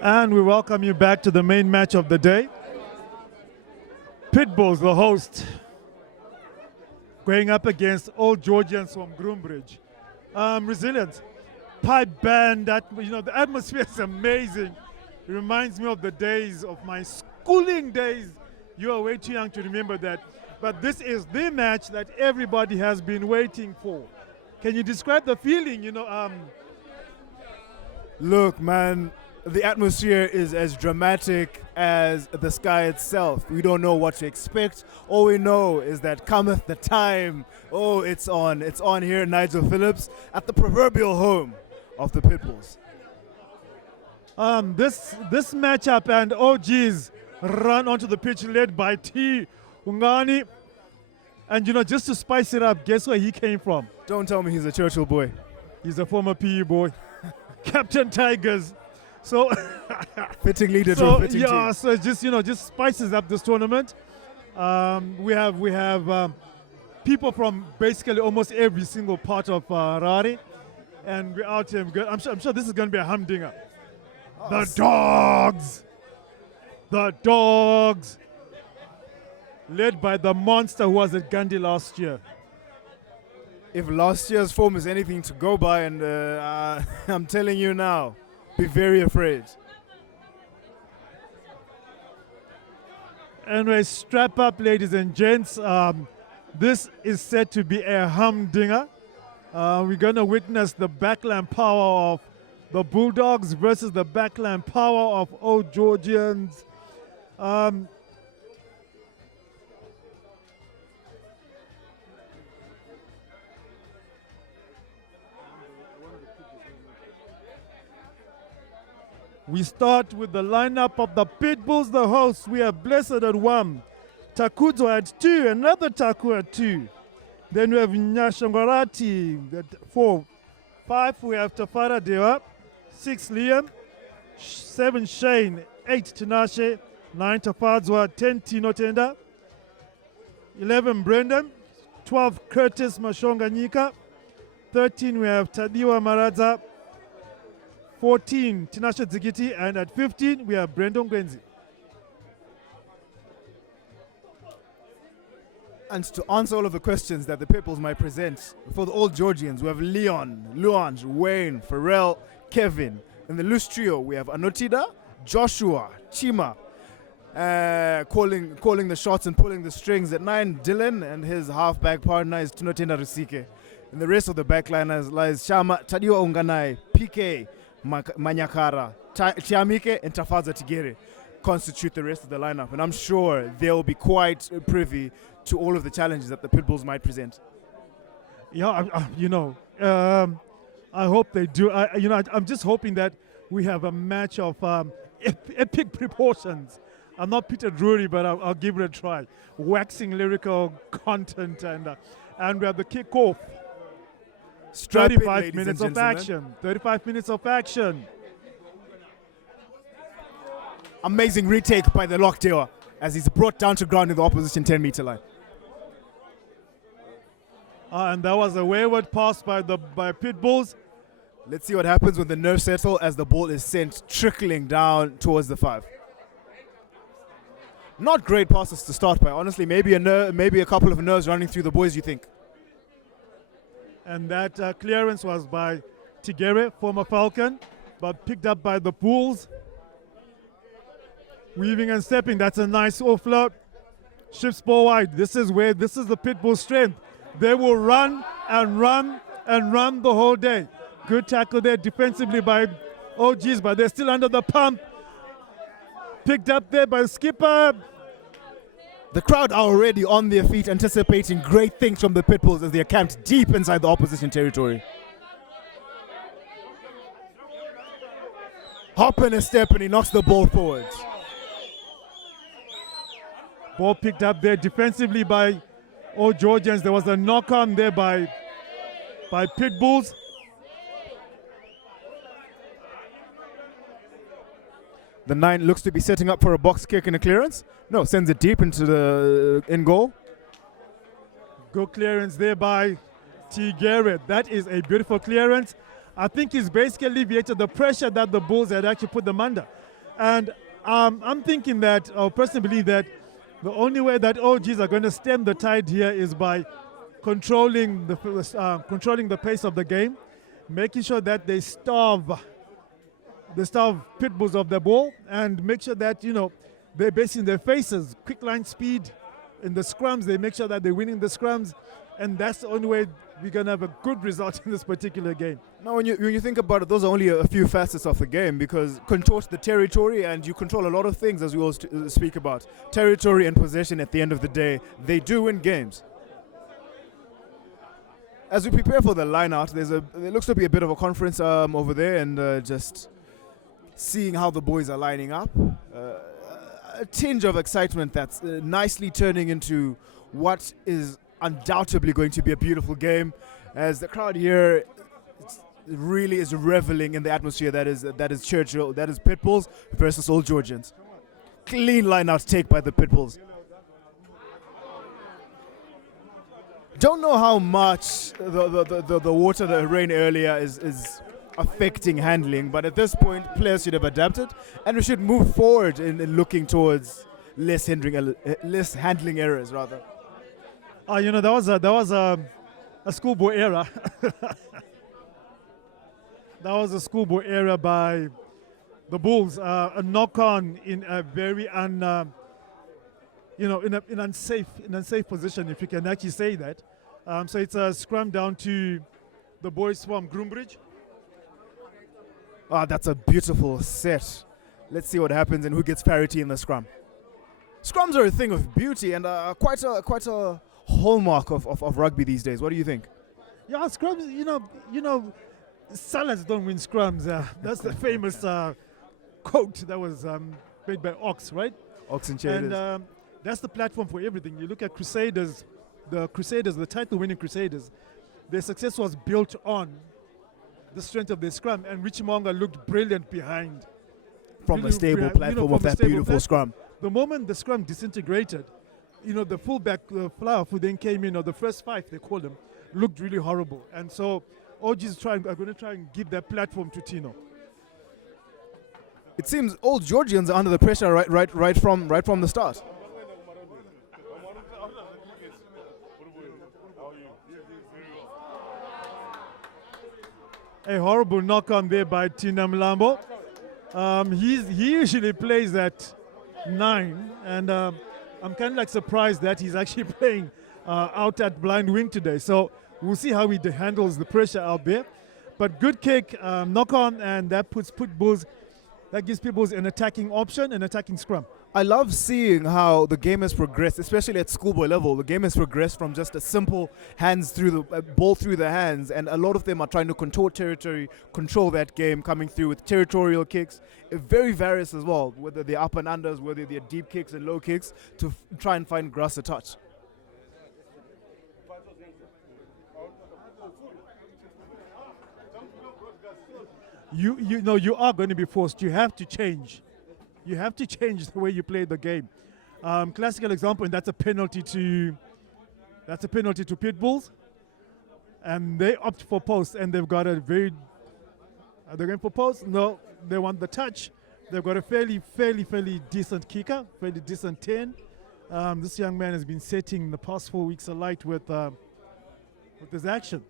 And we welcome you back to the main match of the day. PitBulls, the host, going up against Old Georgians from Groombridge. Resilient, pipe band, the atmosphere is amazing. It reminds me of the days of my schooling days. You are way too young to remember that. But this is the match that everybody has been waiting for. Can you describe the feeling, Look, man, the atmosphere is as dramatic as the sky itself. We don't know what to expect. All we know is that cometh the time. Oh, it's on. It's on here at Nigel Phillips at the proverbial home of the PitBulls. This matchup and OGs run onto the pitch led by T. Ungani. And just to spice it up, guess where he came from? Don't tell me he's a Churchill boy. He's a former PE boy. Captain Tigers. So fitting leader to a fitting team. So it just spices up this tournament. We have people from basically almost every single part of Rari, and we're out here. I'm sure this is going to be a humdinger. Oh, The dogs, led by the monster who was at Gandhi last year. If last year's form is anything to go by, and I'm telling you now, be very afraid. Anyway, strap up, ladies and gents. This is set to be a humdinger. We're going to witness the backline power of the Bulldogs versus the backline power of Old Georgians. We start with the lineup of the PitBulls, the hosts. We have Blessed at 1, Takuzo at 2, another Taku at 2. Then we have Nyashangwarati at 4. 5, we have Tafara Dewa. 6, Liam. 7, Shane. 8, Tinashe. 9, Tafadzwa. 10, Tino Tenda. 11, Brendan. 12, Curtis Mashonga Nyika. 13, we have Tadiwa Maradza. 14, Tinashe Zigiti, and at 15, we have Brandon Gwenzi. And to answer all of the questions that the PitBulls might present, for the Old Georgians, we have Leon, Luanj, Wayne, Pharrell, Kevin. In the loose trio, we have Anotida, Joshua, Chima, calling the shots and pulling the strings. At 9, Dylan, and his halfback partner is Tunotenda Risike. In the rest of the backliners lies Shama, Tadiwa Unganai, PK, Manyakara, Tiamike, and Tafaza Tigere constitute the rest of the lineup, and I'm sure they'll be quite privy to all of the challenges that the PitBulls might present. Yeah, I hope they do. I'm just hoping that we have a match of epic proportions. I'm not Peter Drury, but I'll give it a try. Waxing lyrical content, and we have the kickoff. 35 minutes of action. 35 minutes of action. Amazing retake by the Locktail as he's brought down to ground in the opposition 10-meter line. And that was a wayward pass by PitBulls. Let's see what happens when the nerves settle as the ball is sent trickling down towards the 5. Not great passes to start by, honestly. Maybe a couple of nerves running through the boys, you think. And that clearance was by Tigere, former Falcon, but picked up by the Bulls. Weaving and stepping, that's a nice offload. Shifts ball wide. This is the PitBull strength. They will run and run and run the whole day. Good tackle there defensively by OGs, but they're still under the pump. Picked up there by the skipper. The crowd are already on their feet, anticipating great things from the PitBulls as they are camped deep inside the opposition territory. Hop and a step, and he knocks the ball forward. Ball picked up there defensively by Old Georgians. There was a knock-on there by PitBulls. The 9 looks to be setting up for a box kick and a clearance. No, sends it deep into the in goal. Good clearance there by T. Garrett. That is a beautiful clearance. I think he's basically alleviated the pressure that the Bulls had actually put them under. And I'm thinking that, I personally believe that the only way that OGs are going to stem the tide here is by controlling the pace of the game, making sure that they starve PitBulls of the ball, and make sure that they're basing their faces, quick line speed in the scrums. They make sure that they're winning the scrums, and that's the only way we're gonna have a good result in this particular game. Now, when you think about it, those are only a few facets of the game, because control the territory and you control a lot of things, as we all speak about. Territory and possession, at the end of the day, they do win games. As we prepare for the line out, there looks to be a bit of a conference over there, and just seeing how the boys are lining up. A tinge of excitement that's nicely turning into what is undoubtedly going to be a beautiful game, as the crowd here really is reveling in the atmosphere that is Churchill, that is PitBulls versus Old Georgians. Clean line-out take by the PitBulls. Don't know how much the water, the rain earlier is affecting handling, but at this point players should have adapted, and we should move forward in looking towards less handling errors rather. That was a schoolboy error. That was a schoolboy error by the Bulls. A knock-on in a very in unsafe position, if you can actually say that. So it's a scrum down to the boys from Groombridge. That's a beautiful set. Let's see what happens and who gets parity in the scrum. Scrums are a thing of beauty and quite a hallmark of rugby these days. What do you think? Yeah, scrums. Salads don't win scrums. That's the famous quote that was made by Ox, right? Ox and Shaders. And that's the platform for everything. You look at Crusaders, the title-winning Crusaders. Their success was built on the strength of their scrum, and Richie Monga looked brilliant behind. From the stable platform of that beautiful scrum. The moment the scrum disintegrated, the fullback, Flower, who then came in, or the first five, they called him, looked really horrible. And so OGs are going to try and give that platform to Tino. It seems Old Georgians are under the pressure right from the start. A horrible knock on there by Tina Mlambo. He usually plays at 9, and I'm kind of like surprised that he's actually playing out at blind wing today. So we'll see how he handles the pressure out there. But good kick, knock on, and that gives PitBulls an attacking option, an attacking scrum. I love seeing how the game has progressed, especially at schoolboy level. The game has progressed from just a simple ball through the hands, and a lot of them are trying to control territory, control that game, coming through with territorial kicks. Very various as well, whether they're up and unders, whether they're deep kicks and low kicks, to try and find grass to touch. You are going to be forced. You have to change. You have to change the way you play the game. Classical example, and that's a penalty to PitBulls, and they opt for post, and they've got a very. Are they going for post? No, they want the touch. They've got a fairly decent kicker, fairly decent 10. This young man has been setting the past 4 weeks alight with his action.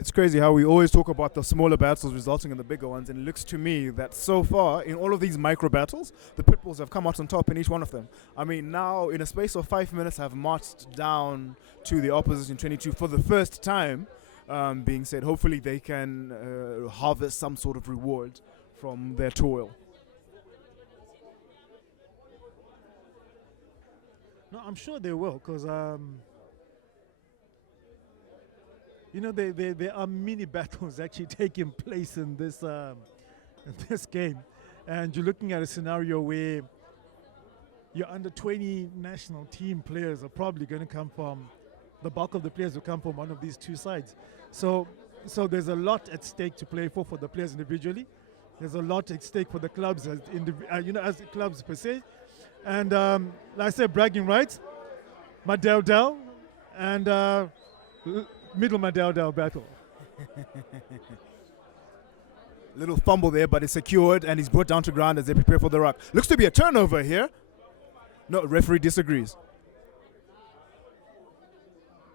It's crazy how we always talk about the smaller battles resulting in the bigger ones, and it looks to me that so far, in all of these micro battles, the PitBulls have come out on top in each one of them. I mean, now, in a space of 5 minutes, have marched down to the opposition 22 for the first time, being said. Hopefully they can harvest some sort of reward from their toil. No, I'm sure they will, because there are mini battles actually taking place in this game, and you're looking at a scenario where your under 20 national team players are probably going to come from, the bulk of the players will come from one of these two sides. So there's a lot at stake to play for the players individually. There's a lot at stake for the clubs as clubs per se. And like I said, bragging rights, Madel and Middle Madel battle. Little fumble there, but it's secured and he's brought down to ground as they prepare for the ruck. Looks to be a turnover here. No, referee disagrees.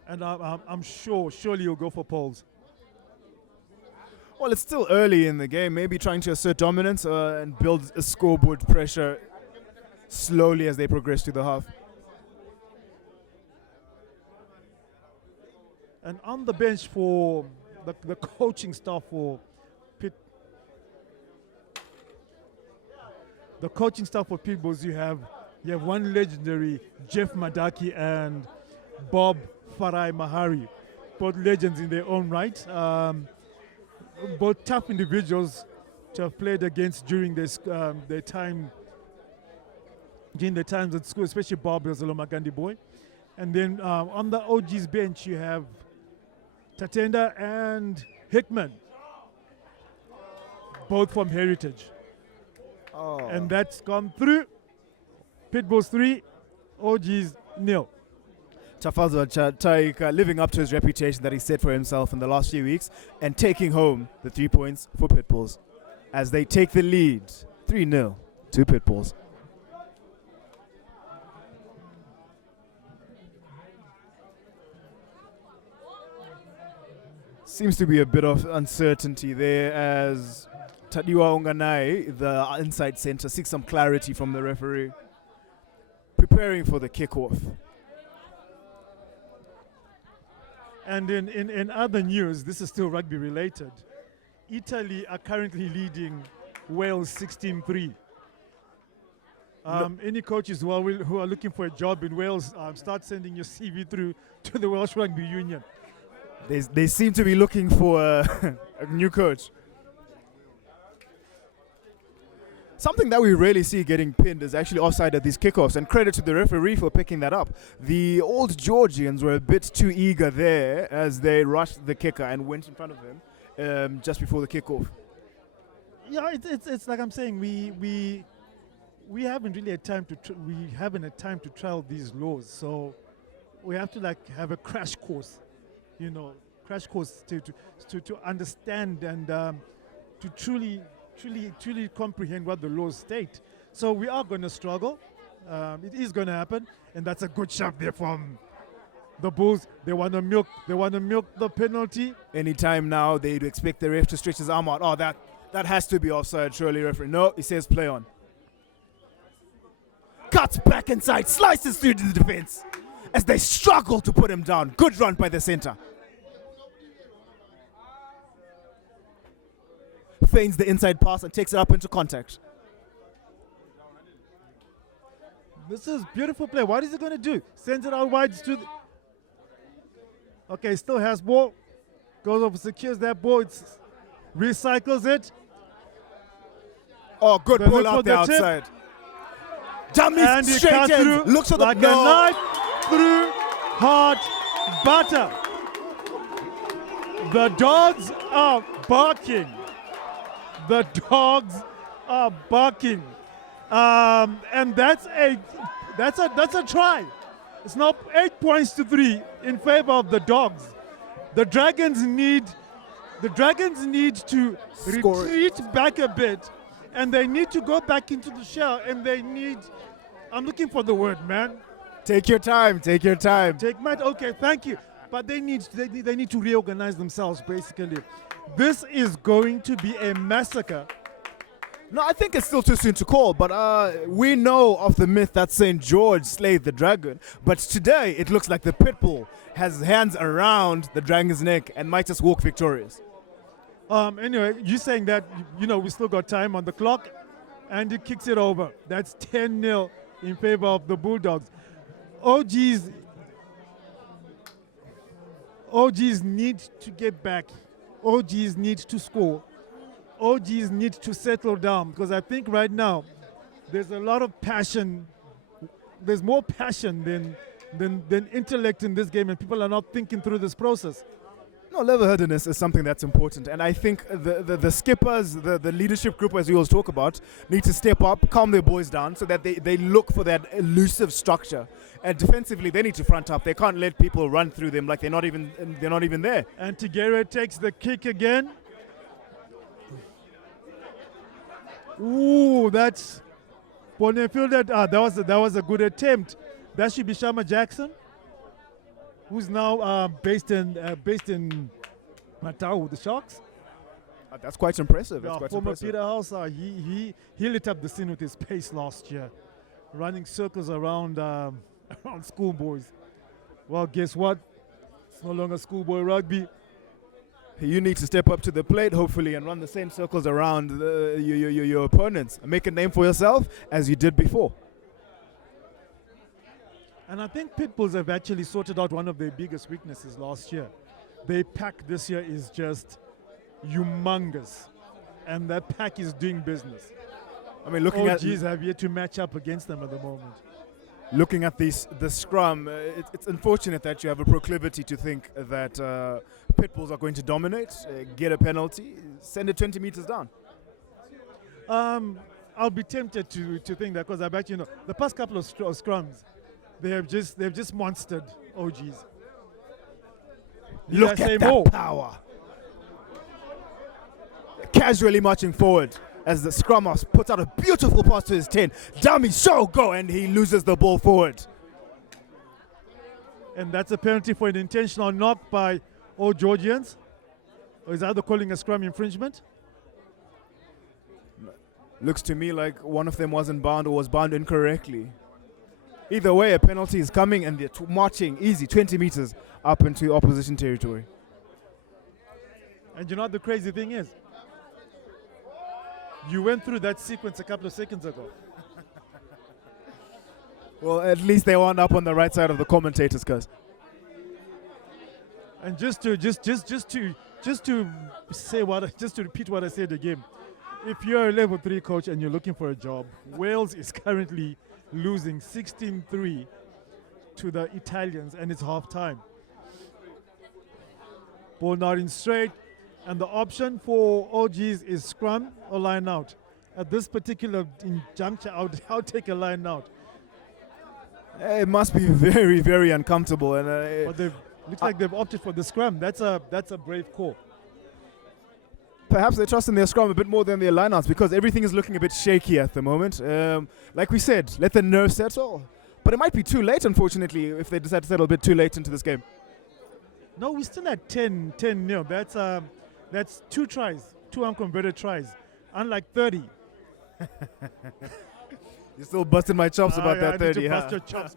And I'm surely you'll go for polls. Well, it's still early in the game. Maybe trying to assert dominance and build a scoreboard pressure slowly as they progress to the half. And on the bench for the coaching staff for the coaching staff for PitBulls, you have one legendary Jeff Madaki and Bob Farai Mahari, both legends in their own right. Both tough individuals to have played against during their time at school, especially Bob was a Lomagandi boy. And then on the OG's bench, you have Tatenda and Hickman, both from Heritage. Oh. And that's gone through. PitBulls 3, OG's 0. Tafazwa Taika living up to his reputation that he set for himself in the last few weeks and taking home the 3 points for PitBulls as they take the lead 3-0 to PitBulls. Seems to be a bit of uncertainty there as Tadiwa Onganai, the inside center, seeks some clarity from the referee. Preparing for the kickoff. And in other news, this is still rugby related. Italy are currently leading Wales 16-3. Any coaches who are looking for a job in Wales, start sending your CV through to the Welsh Rugby Union. They seem to be looking for a new coach. Something that we rarely see getting pinned is actually offside at these kickoffs, and credit to the referee for picking that up. The Old Georgians were a bit too eager there as they rushed the kicker and went in front of him just before the kickoff. Yeah, it's like I'm saying, we haven't really had time to trial these laws, so we have to have a crash course, to understand and to truly comprehend what the laws state. So we are going to struggle. It is going to happen, and that's a good shot there from the Bulls. They want to milk the penalty. Anytime now, they'd expect the ref to stretch his arm out. Oh, that has to be offside, surely, referee. No, he says play on. Cuts back inside, slices through to the defense as they struggle to put him down. Good run by the center. Feigns the inside pass and takes it up into contact. This is beautiful play. What is he going to do? Sends it out wide to the... Okay, still has ball. Goes over, secures that ball. Recycles it. Oh, good ball out there outside. Dummies straight in. Looks for the like a knife through hard butter. The dogs are barking. The dogs are barking, and that's a try. It's now 8 points to 3 in favor of the dogs. The Dragons need to retreat back a bit, and they need to go back into the shell. And they need, I'm looking for the word, man. Take your time. Take your time. Okay, thank you. But they need to reorganize themselves, basically. This is going to be a massacre. No, I think it's still too soon to call, but we know of the myth that St. George slayed the dragon. But today, it looks like the Pitbull has hands around the dragon's neck and might just walk victorious. Anyway, you're saying that, we still got time on the clock, and he kicks it over. That's 10-0 in favor of the Bulldogs. OGs need to get back. OGs need to score. OGs need to settle down, because I think right now there's a lot of passion. There's more passion than intellect in this game, and people are not thinking through this process. No, level-headedness is something that's important, and I think the skippers, the leadership group, as we always talk about, need to step up, calm their boys down, so that they look for that elusive structure. And defensively, they need to front up. They can't let people run through them like they're not even there. And Tigere takes the kick again. Ooh, that's fielded. That was a good attempt. That should be Shama Jackson, who's now based in Matau, the Sharks. That's quite impressive. That's Yeah, quite former impressive. Peter House, he lit up the scene with his pace last year, running circles around around schoolboys. Well, guess what? It's no longer schoolboy rugby. You need to step up to the plate, hopefully, and run the same circles around your opponents. And make a name for yourself as you did before. And I think PitBulls have actually sorted out one of their biggest weaknesses last year. Their pack this year is just humongous, and that pack is doing business. I mean, looking at OGs have yet to match up against them at the moment. looking at the scrum, it's unfortunate that you have a proclivity to think that PitBulls are going to dominate, get a penalty, send it 20 meters down. I'll be tempted to think that, because I bet the past couple of scrums, they've just monstered OGs. Look at that power. Casually marching forward as the scrum half puts out a beautiful pass to his 10. Dummy, so go, and he loses the ball forward. And that's a penalty for an intentional knock by Old Georgians. Or is either calling a scrum infringement? Looks to me like one of them wasn't bound or was bound incorrectly. Either way, a penalty is coming, and they're marching easy 20 meters up into opposition territory. And you know what the crazy thing is? You went through that sequence a couple of seconds ago. Well, at least they wound up on the right side of the commentators, cuz. And just to repeat what I said again. If you're a level 3 coach and you're looking for a job, Wales is currently losing 16-3 to the Italians, and it's half time. Ball not in straight, and the option for OGs is scrum or line out. At this particular juncture, I'll take a line out. It must be very, very uncomfortable, and But looks like they've opted for the scrum. That's a brave call. perhaps they trust in their scrum a bit more than their lineouts, because everything is looking a bit shaky at the moment. Like we said, let the nerves settle. But it might be too late, unfortunately, if they decide to settle a bit too late into this game. No, we're still at 10-0. That's 2 tries, 2 unconverted tries, unlike 30. You're still busting my chops about that 30, I need to huh? bust your chops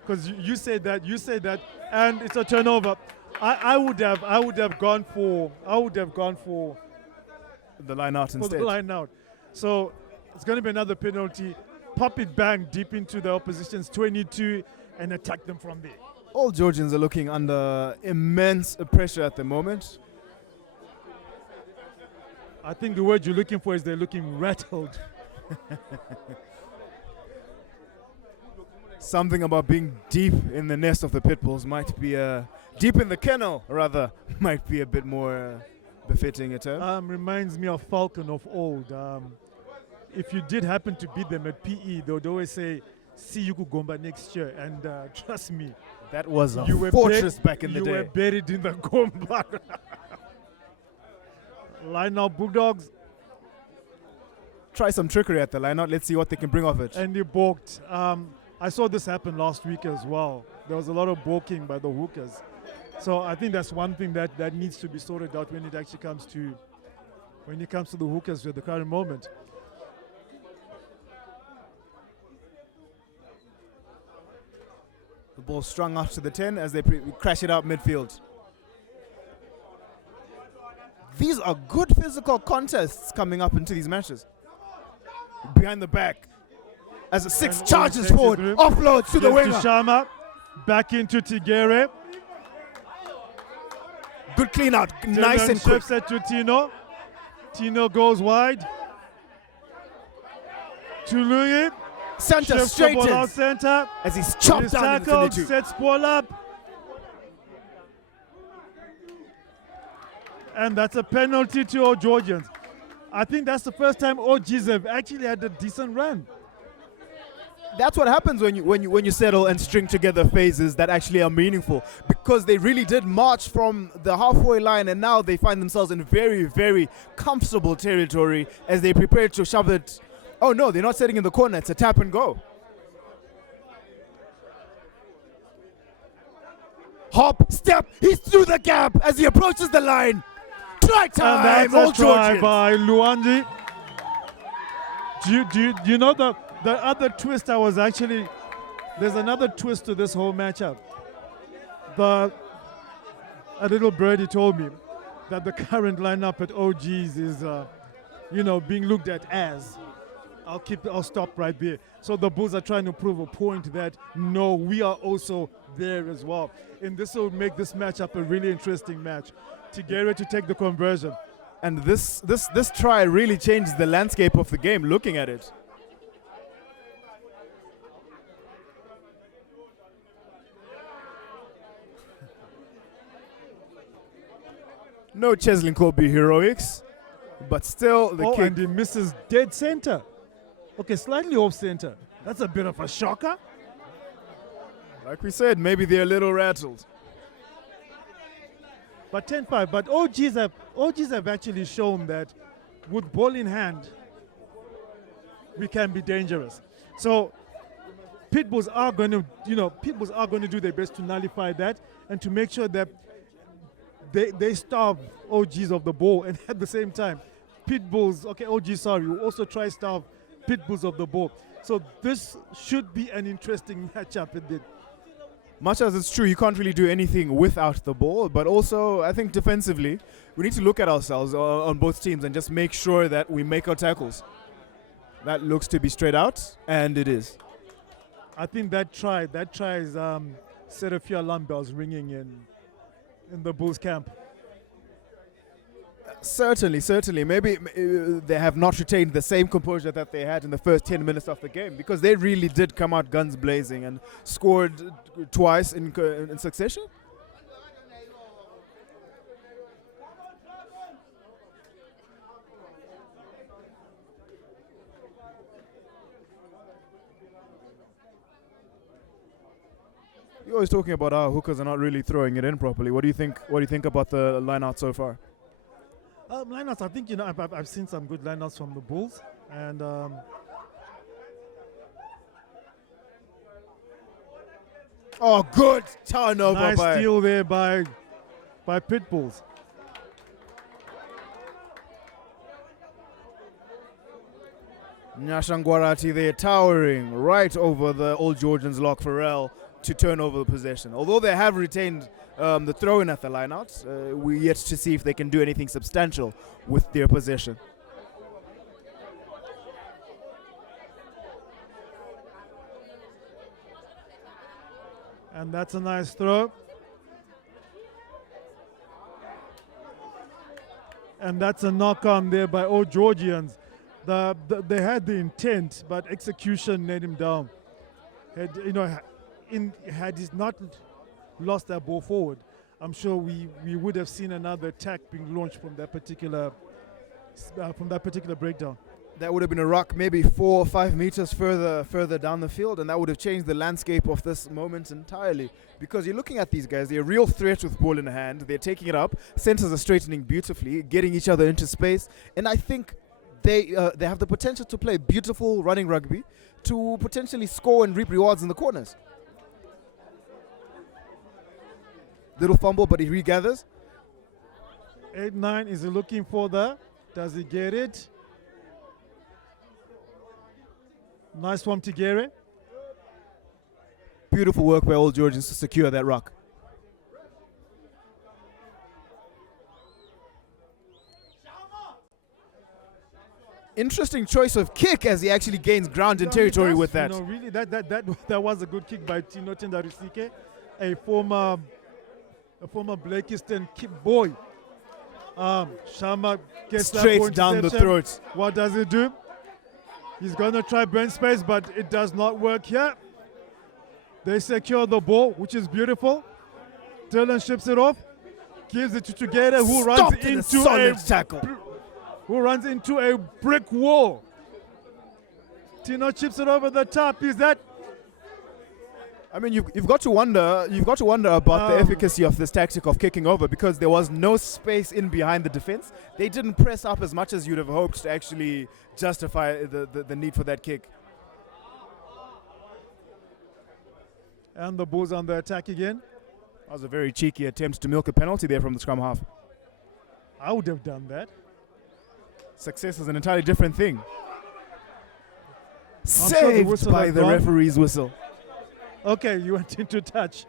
because you said that, and it's a turnover. I would have gone for The line out the instead. line out. So it's going to be another penalty. Pop it bang deep into the opposition's 22 and attack them from there. All Georgians are looking under immense pressure at the moment. I think the word you're looking for is they're looking rattled. Something about being deep in the nest of the PitBulls might be deep in the kennel, rather, might be a bit more befitting a term. Reminds me of Falcon of old. If you did happen to beat them at PE, they would always say, "See you Gomba next year." And trust me, That was a you were fortress back in the You were day. buried in the Gomba. Line out Bulldogs, Try some trickery at the line out. Let's see what they can bring of it. and they balked. I saw this happen last week as well. There was a lot of balking by the hookers. So I think that's one thing that needs to be sorted out when it actually comes to the hookers at the current moment. The ball strung out to the 10 as they crash it out midfield. These are good physical contests coming up into these matches. Behind the back. As the 6 And charges takes it forward, through. offloads to the Gets to winger. Sharma, back into Tigere. Good clean out, nice and quick. Set to Tino. Tino goes wide. To Louis. Center Shifts the ball out straightens center. as he's chopped He's down into the tackled, 2. sets ball up. And that's a penalty to Old Georgians. I think that's the first time OGs have actually had a decent run. That's what happens when you settle and string together phases that actually are meaningful, because they really did march from the halfway line and now they find themselves in very, very comfortable territory as they prepare to shove it. Oh no, they're not setting in the corner, it's a tap and go. Hop, step, he's through the gap as he approaches the line. Try time, And Old that's a try Georgians. by Luanji. Do you know the other twist? There's another twist to this whole matchup. A little birdie told me that the current lineup at OGs is, being looked at as. I'll stop right there. So the Bulls are trying to prove a point that no, we are also there as well. And this will make this matchup a really interesting match. Tigere to take the conversion. And this try really changed the landscape of the game, looking at it. No Cheslin Kobe heroics, but still the kick. And he misses dead center. Okay, slightly off center. That's a bit of a shocker. Like we said, maybe they're a little rattled. But 10-5. But OGs have actually shown that with ball in hand, we can be dangerous. So PitBulls are going to do their best to nullify that and to make sure that they starve OGs of the ball, and at the same time, PitBulls, will also try starve PitBulls of the ball. So this should be an interesting matchup indeed. Much as it's true, you can't really do anything without the ball, but also I think defensively, we need to look at ourselves on both teams and just make sure that we make our tackles. That looks to be straight out, and it is. I think that try is set a few alarm bells ringing in the Bulls camp. Certainly. Maybe they have not retained the same composure that they had in the first 10 minutes of the game, because they really did come out guns blazing and scored twice in succession. You're always talking about our hookers are not really throwing it in properly. What do you think? What do you think about the line out so far? Lineouts, I think I've seen some good lineouts from the Bulls, and good turnover! Nice steal there by PitBulls. Nyashangwarati there towering right over the Old Georgians lock Pharrell to turn over the possession. Although they have retained the throw-in at the lineouts, we're yet to see if they can do anything substantial with their possession. And that's a nice throw. And that's a knock-on there by Old Georgians. They had the intent, but execution let him down. Had he not lost that ball forward, I'm sure we would have seen another attack being launched from that particular breakdown. That would have been a ruck maybe 4 or 5 meters further down the field, and that would have changed the landscape of this moment entirely. Because you're looking at these guys, they're a real threat with ball in hand. They're taking it up. Centers are straightening beautifully, getting each other into space, and I think they have the potential to play beautiful running rugby, to potentially score and reap rewards in the corners. Little fumble, but he regathers. 8-9 is he looking for does he get it? Nice one, Tigere. Beautiful work by Old Georgians to secure that ruck. Interesting choice of kick as he actually gains ground and territory with that. Really, that was a good kick by Tino Tendarisike, a former Blakiston kick boy. Shama gets straight that down the throat. What does he do? He's going to try bench space, but it does not work here. They secure the ball, which is beautiful. Dylan ships it off. Gives it to Together, who Stopped in a solid tackle. who runs into a brick wall. Tino chips it over the top. Is that I mean, you've got to wonder about the efficacy of this tactic of kicking over, because there was no space in behind the defense. They didn't press up as much as you'd have hoped to actually justify the need for that kick. and the Bulls on the attack again? That was a very cheeky attempt to milk a penalty there from the scrum half. I would have done that. Success is an entirely different thing. sure the Saved whistle by has the gone. referee's whistle. Okay, you went into touch.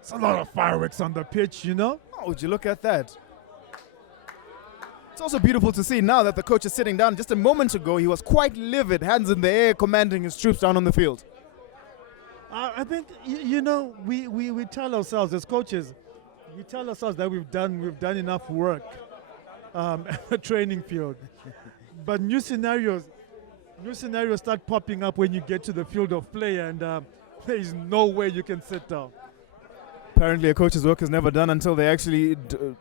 It's a lot of fireworks on the pitch, you know? Oh, would you look at that? It's also beautiful to see now that the coach is sitting down. Just a moment ago, he was quite livid, hands in the air, commanding his troops down on the field. I think, you know, we tell ourselves as coaches, we tell ourselves that we've done enough work at the training field. But new scenarios start popping up when you get to the field of play, and there is no way you can sit down. Apparently, a coach's work is never done until they actually. That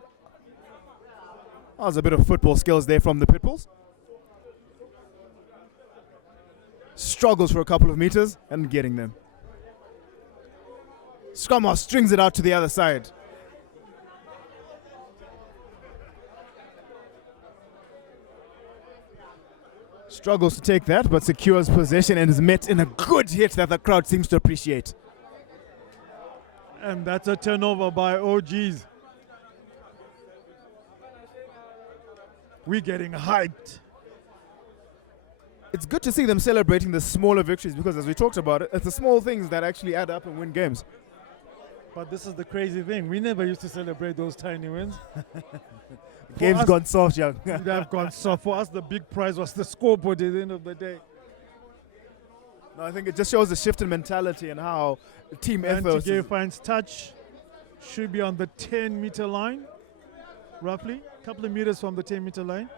was a bit of football skills there from the PitBulls. Struggles for a couple of meters and getting them. Scrum strings it out to the other side. Struggles to take that, but secures possession and is met in a good hit that the crowd seems to appreciate. And that's a turnover by OGs. We're getting hyped. It's good to see them celebrating the smaller victories, because as we talked about it, it's the small things that actually add up and win games. But this is the crazy thing. We never used to celebrate those tiny wins. Game's us- gone soft, young. They have gone soft. For us, the big prize was the scoreboard at the end of the day. No, I think it just shows the shift in mentality and how team And ethos. Tige finds touch. Should be on the 10-meter line, roughly. A couple of meters from the 10-meter line.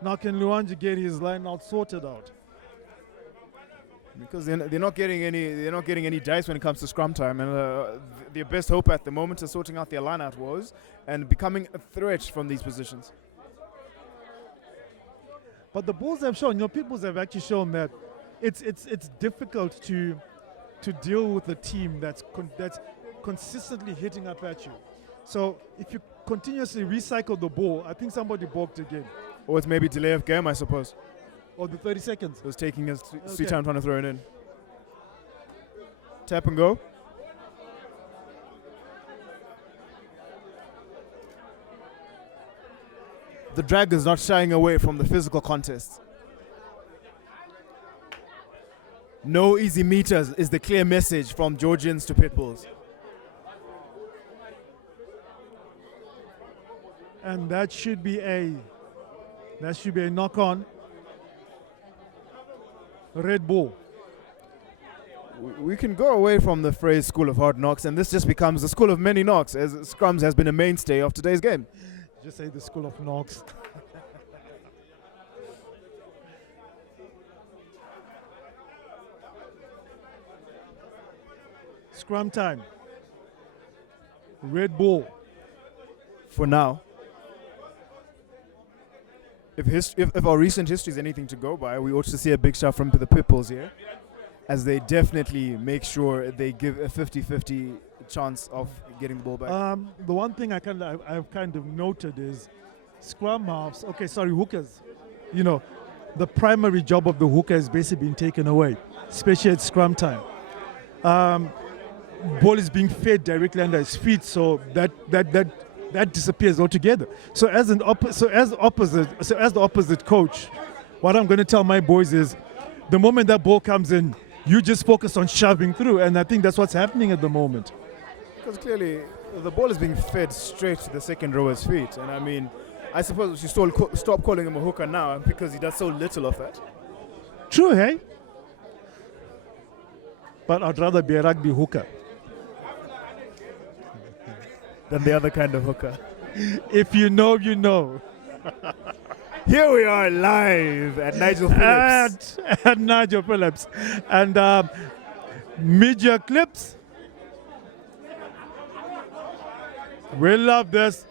Now can Luanji get his line out sorted out? Because they're not getting any dice when it comes to scrum time, and their best hope at the moment is sorting out their line-out woes and becoming a threat from these positions. But the Bulls have shown, PitBulls have actually shown that it's difficult to deal with a team that's consistently hitting up at you. So if you continuously recycle the ball, I think somebody balked again. Or it's maybe delay of game, I suppose. Or the 30 seconds. It was taking his sweet Okay. time trying to throw it in. Tap and go. The Dragons not shying away from the physical contest. No easy meters is the clear message from Georgians to PitBulls. And that should be a knock-on. Red ball. We can go away from the phrase school of hard knocks, and this just becomes the school of many knocks, as scrums has been a mainstay of today's game. Just say the school of knocks. Scrum time. Red ball. For now. If our recent history is anything to go by, we ought to see a big shot from the PitBulls here, as they definitely make sure they give a 50-50 chance of getting the ball back. The one thing I've kind of noted is scrum halves. Hookers. The primary job of the hooker has basically been taken away, especially at scrum time. Ball is being fed directly under his feet, so that disappears altogether. So as the opposite coach, what I'm going to tell my boys is, the moment that ball comes in, you just focus on shoving through, and I think that's what's happening at the moment. Because clearly, the ball is being fed straight to the second rower's feet, and I mean, I suppose we should stop calling him a hooker now, because he does so little of that. True, hey? But I'd rather be a rugby hooker. Than the other kind of hooker. If you know, you know. Here we are live at Nigel Phillips. At Nigel Phillips. And media clips We love this.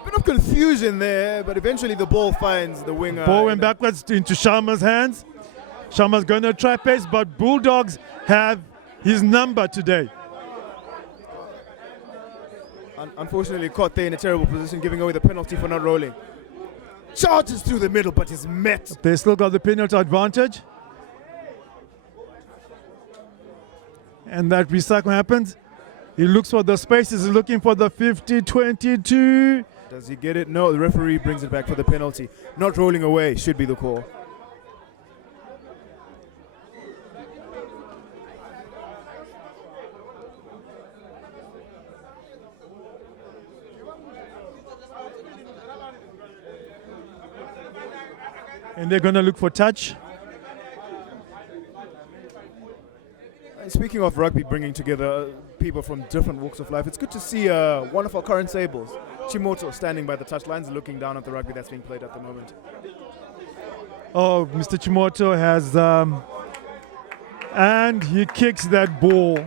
A bit of confusion there, but eventually the ball finds the winger. Ball went backwards into Sharma's hands. Sharma's going to try pace, but Bulldogs have his number today. Unfortunately, caught there in a terrible position, giving away the penalty for not rolling. Charges through the middle, but is met. They still got the penalty advantage. And that recycle happens. He looks for the spaces, he's looking for the 50-22. Does he get it? No, the referee brings it back for the penalty. Not rolling away should be the call. And they're going to look for touch. And speaking of rugby bringing together people from different walks of life, it's good to see one of our current Sables, Chimoto, standing by the touchlines looking down at the rugby that's being played at the moment. Oh, Mr. Chimoto has, and he kicks that ball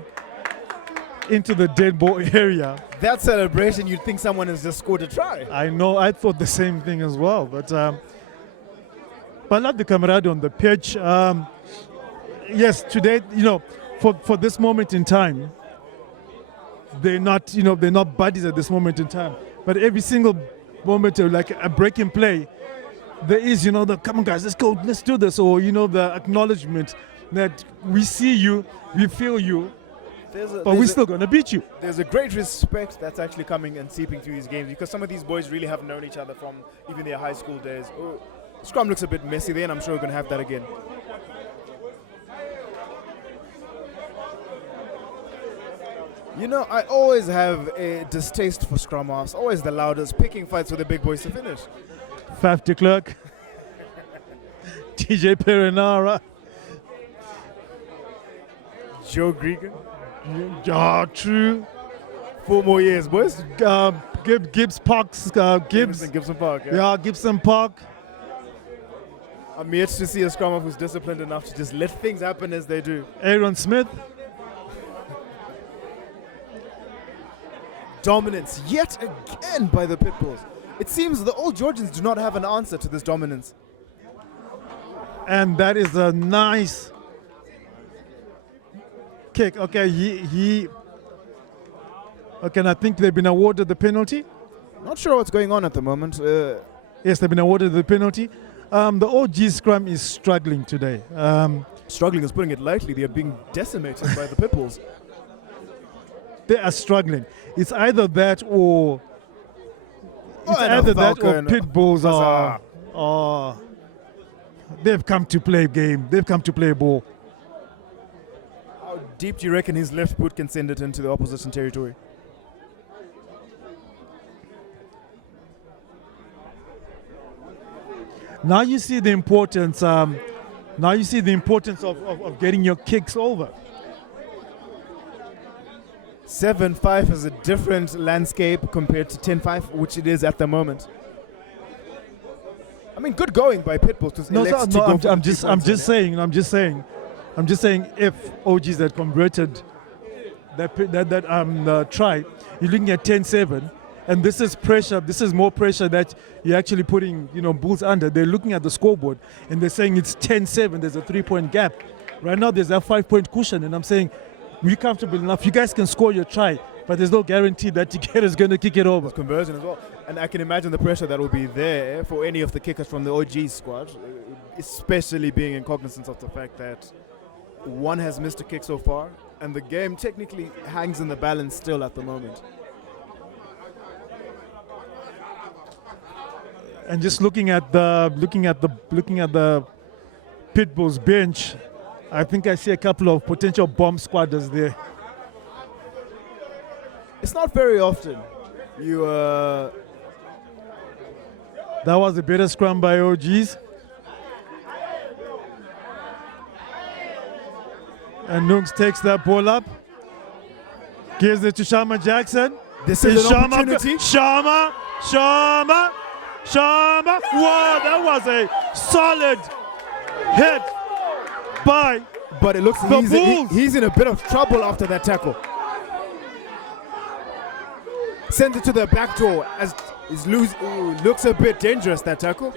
into the dead ball area. That celebration, you'd think someone has just scored a try. I know, I thought the same thing as well, but I love the camaraderie on the pitch. Yes, today, for this moment in time, they're not buddies at this moment in time. But every single moment, like a break in play, there is, the come on guys, let's go, let's do this, or the acknowledgement that we see you, we feel you, but we're still gonna beat you. There's a great respect that's actually coming and seeping through these games because some of these boys really have known each other from even their high school days. Oh, scrum looks a bit messy there, and I'm sure we're gonna have that again. I always have a distaste for scrum halves, always the loudest, picking fights with the big boys to finish. Faf de Klerk, TJ Perinara, Joe Gregan. Yeah, true. 4 more years, boys. Gibbs Parks, Gibson Park. Yeah, Gibson Park. I'm yet to see a scrum half who's disciplined enough to just let things happen as they do. Aaron Smith. Dominance yet again by the PitBulls. It seems the Old Georgians do not have an answer to this dominance. And that is a nice kick. Okay, okay, and I think they've been awarded the penalty. Not sure what's going on at the moment. Yes, they've been awarded the penalty. The OG scrum is struggling today. Struggling is putting it lightly. They are being decimated by the PitBulls. They are struggling. It's either that or PitBulls are they've come to play a game. They've come to play a ball. How deep do you reckon his left foot can send it into the opposition territory? Now you see the importance. Of getting your kicks over. 7-5 is a different landscape compared to 10-5, which it is at the moment. I mean, good going by PitBulls. I'm just saying, if OGs had converted that try, you're looking at 10-7, and this is pressure. This is more pressure that you're actually putting, Bulls under. They're looking at the scoreboard and they're saying it's 10-7. There's a 3-point gap. Right now, there's a 5-point cushion, and I'm saying, we're comfortable enough. You guys can score your try, but there's no guarantee that Tiketa is going to kick it over. There's conversion as well. And I can imagine the pressure that will be there for any of the kickers from the OG squad, especially being in cognizance of the fact that one has missed a kick so far, and the game technically hangs in the balance still at the moment. And just looking at the PitBulls bench, I think I see a couple of potential bomb squatters there. It's not very often That was a better scrum by OGs. And Nunks takes that ball up, gives it to Sharma Jackson. This is an opportunity. Sharma. Wow, that was a solid hit by. But it looks he's in a bit of trouble after that tackle. Sends it to the back door as looks a bit dangerous, that tackle.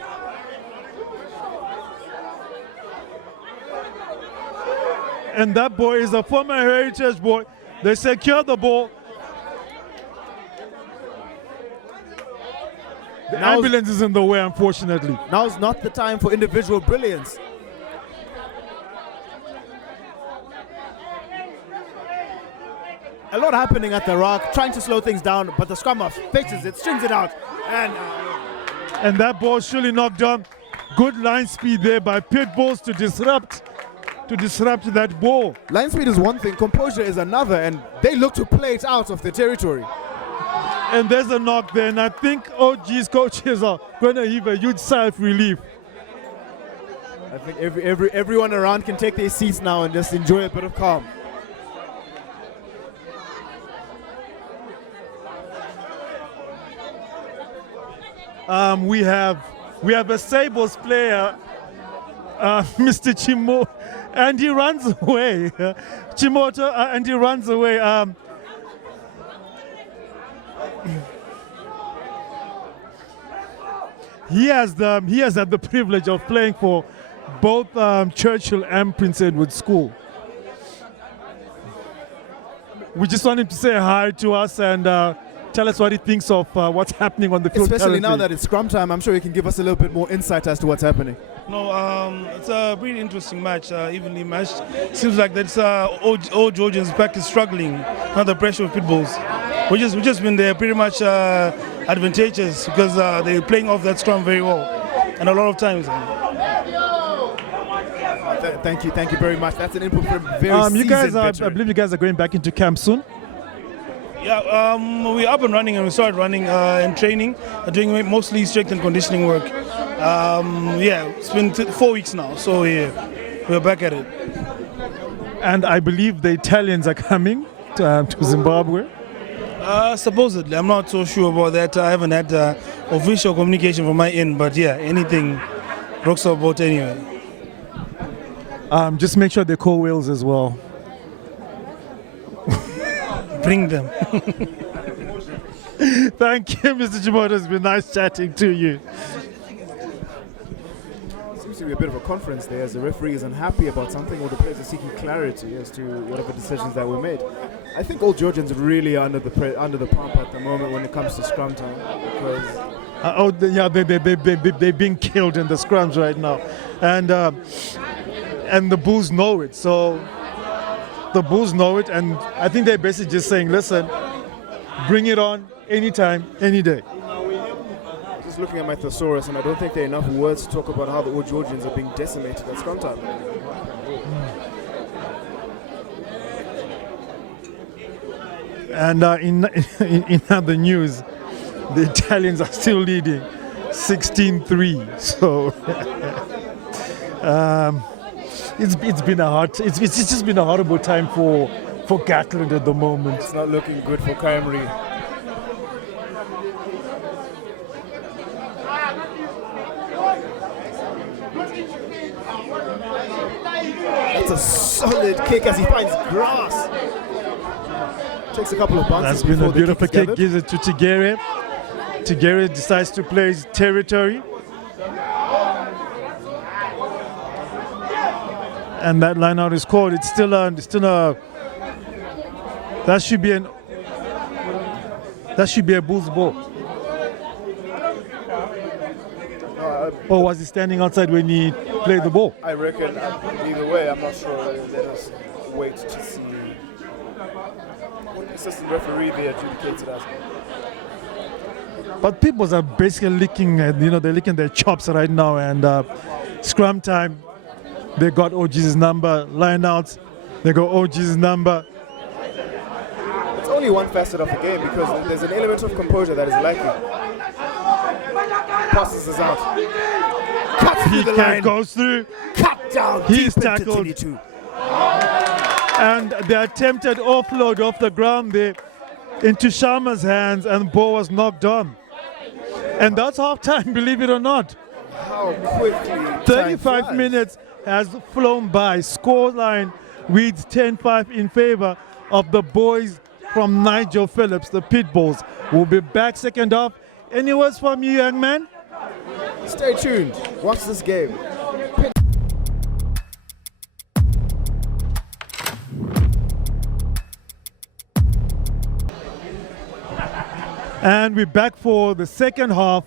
And that boy is a former Heritage boy. They secure the ball. The ambulance is in the way, unfortunately. Now's not the time for individual brilliance. A lot happening at the Rock, trying to slow things down, but the scrum half fixes it, strings it out, and that ball surely knocked down. Good line speed there by PitBulls to disrupt that ball. Line speed is one thing, composure is another, and they look to play it out of the territory. And there's a knock there, and I think OG's coaches are going to heave a huge sigh of relief. I think everyone around can take their seats now and just enjoy a bit of calm. We have a Sables player, Mr. Chimo, and he runs away. Chimoto, and he runs away. He has had the privilege of playing for both Churchill and Prince Edward School. We just want him to say hi to us and tell us what he thinks of what's happening on the field. Especially now that it's scrum time, I'm sure he can give us a little bit more insight as to what's happening. No, it's a really interesting match, evenly matched. Seems like that's Old Georgians back is struggling under the pressure of PitBulls. We just been there pretty much advantageous because they're playing off that scrum very well, and a lot of times. Thank you very much. That's an input from very you guys seasoned I veteran. believe you guys are going back into camp soon. Yeah, we're up and running, and we started running and training, doing mostly strength and conditioning work. Yeah, it's been 4 weeks now, so yeah, we're back at it. And I believe the Italians are coming to Zimbabwe. Supposedly, I'm not so sure about that. I haven't had official communication from my end, but yeah, anything rocks our boat anyway. Just make sure they call Wales as well. Bring them. Thank you, Mr. Chimoto. It's been nice chatting to you. Seems to be a bit of a conference there as the referee is unhappy about something or the players are seeking clarity as to whatever decisions that were made. I think Old Georgians really are under the pump at the moment when it comes to scrum time because they're being killed in the scrums right now, and the Bulls know it. So the Bulls know it, and I think they're basically just saying, listen, bring it on anytime, any day. Just looking at my thesaurus, and I don't think there are enough words to talk about how the Old Georgians are being decimated at scrum time. And in other news, the Italians are still leading 16-3. So it's just been a horrible time for Gatland at the moment. It's not looking good for Kymri. That's a solid kick as he finds grass. Takes a couple of bounces. That's been a beautiful kick. Gathered. Gives it to Tigere. Tigere decides to play his territory. And that line out is called. It's still a. That should be a Bulls ball. Or was he standing outside when he played the ball? I reckon either way, I'm not sure. Let us wait to see. What assistant referee they adjudicated as. But people are basically they're licking their chops right now. And scrum time, they got OG's number. Line outs, they got OG's number. It's only one facet of the game because there's an element of composure that is lacking. Passes us out. Cuts through the line. Goes through. Cut down. He's deep into tackled. 22. And the attempted offload off the ground there into Sharma's hands, and the ball was knocked on. And that's half time, believe it or not. How quickly 35 minutes has flown by. Scoreline reads 10-5 in favor of the boys from Nigel Phillips, the PitBulls. We'll be back second half. Any words from you, young man? Stay tuned. Watch this game. And we're back for the second half.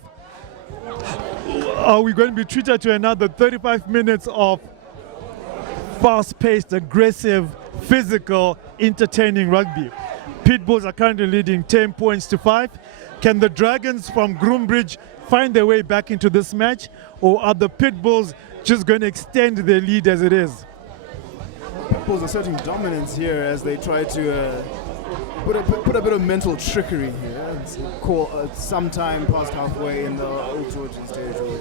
Are we going to be treated to another 35 minutes of fast-paced, aggressive, physical, entertaining rugby? PitBulls are currently leading 10 points to 5. Can the Dragons from Groombridge find their way back into this match, or are the PitBulls just going to extend their lead as it is? PitBulls asserting dominance here as they try to put a bit of mental trickery here. It's sometime past halfway in the Old Georgians territory.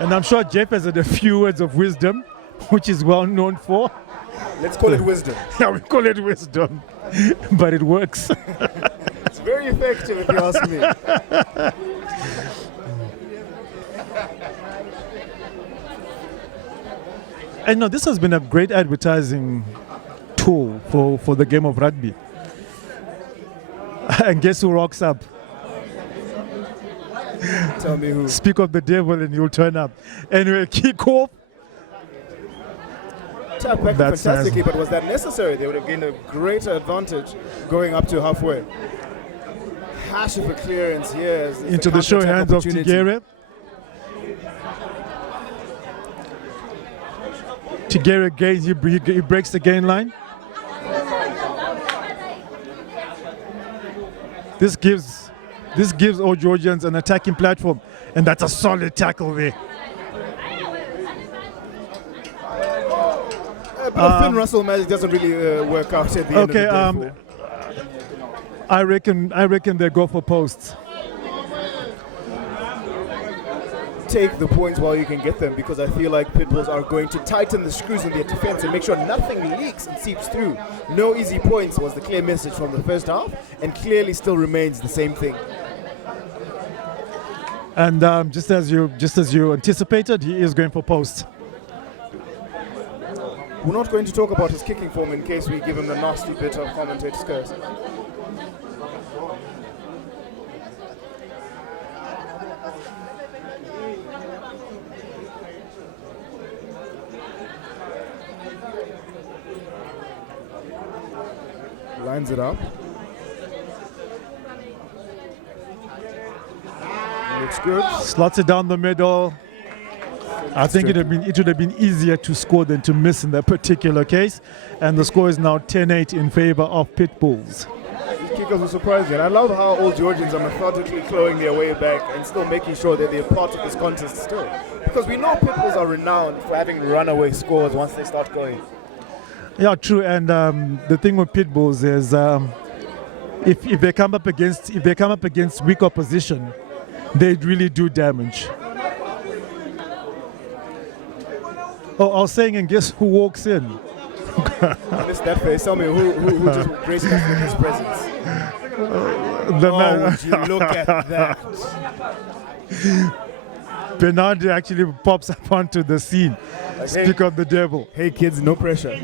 And I'm sure Jeff has had a few words of wisdom, which is well known for. Let's call it wisdom. Yeah, we call it wisdom, but it works. It's very effective if you ask me. And no, this has been a great advertising tool for the game of rugby. And guess who rocks up? Tell me who. Speak of the devil and you'll turn up. Anyway, kick off. Tap back That's fantastically, nice. but was that necessary? They would have gained a greater advantage going up to halfway. Hash of a clearance here. Into the show hands of Tigere. Tigere gains, he breaks the gain line. This gives Old Georgians an attacking platform, and that's a solid tackle there. But Finn Russell magic doesn't really work out at the end of the day. I reckon they go for posts. Take the points while you can get them, because I feel like PitBulls are going to tighten the screws in their defense and make sure nothing leaks and seeps through. No easy points was the clear message from the first half, and clearly still remains the same thing. And just as you anticipated, he is going for posts. We're not going to talk about his kicking form in case we give him the nasty bit of commentator's curse. Lines it up. Looks good. Slots it down the middle. I think it would have been easier to score than to miss in that particular case. And the score is now 10-8 in favor of PitBulls. These kickers are surprising. I love how Old Georgians are methodically clawing their way back and still making sure that they're part of this contest still. Because we know PitBulls are renowned for having runaway scores once they start going. Yeah, true. And the thing with PitBulls is if they come up against weak opposition, they really do damage. Oh, I was saying, and guess who walks in? I missed that face. Tell me who just graced us with his presence. Would you look at that? Bernardi actually pops up onto the scene. Like, Speak of the devil. Hey kids, no pressure.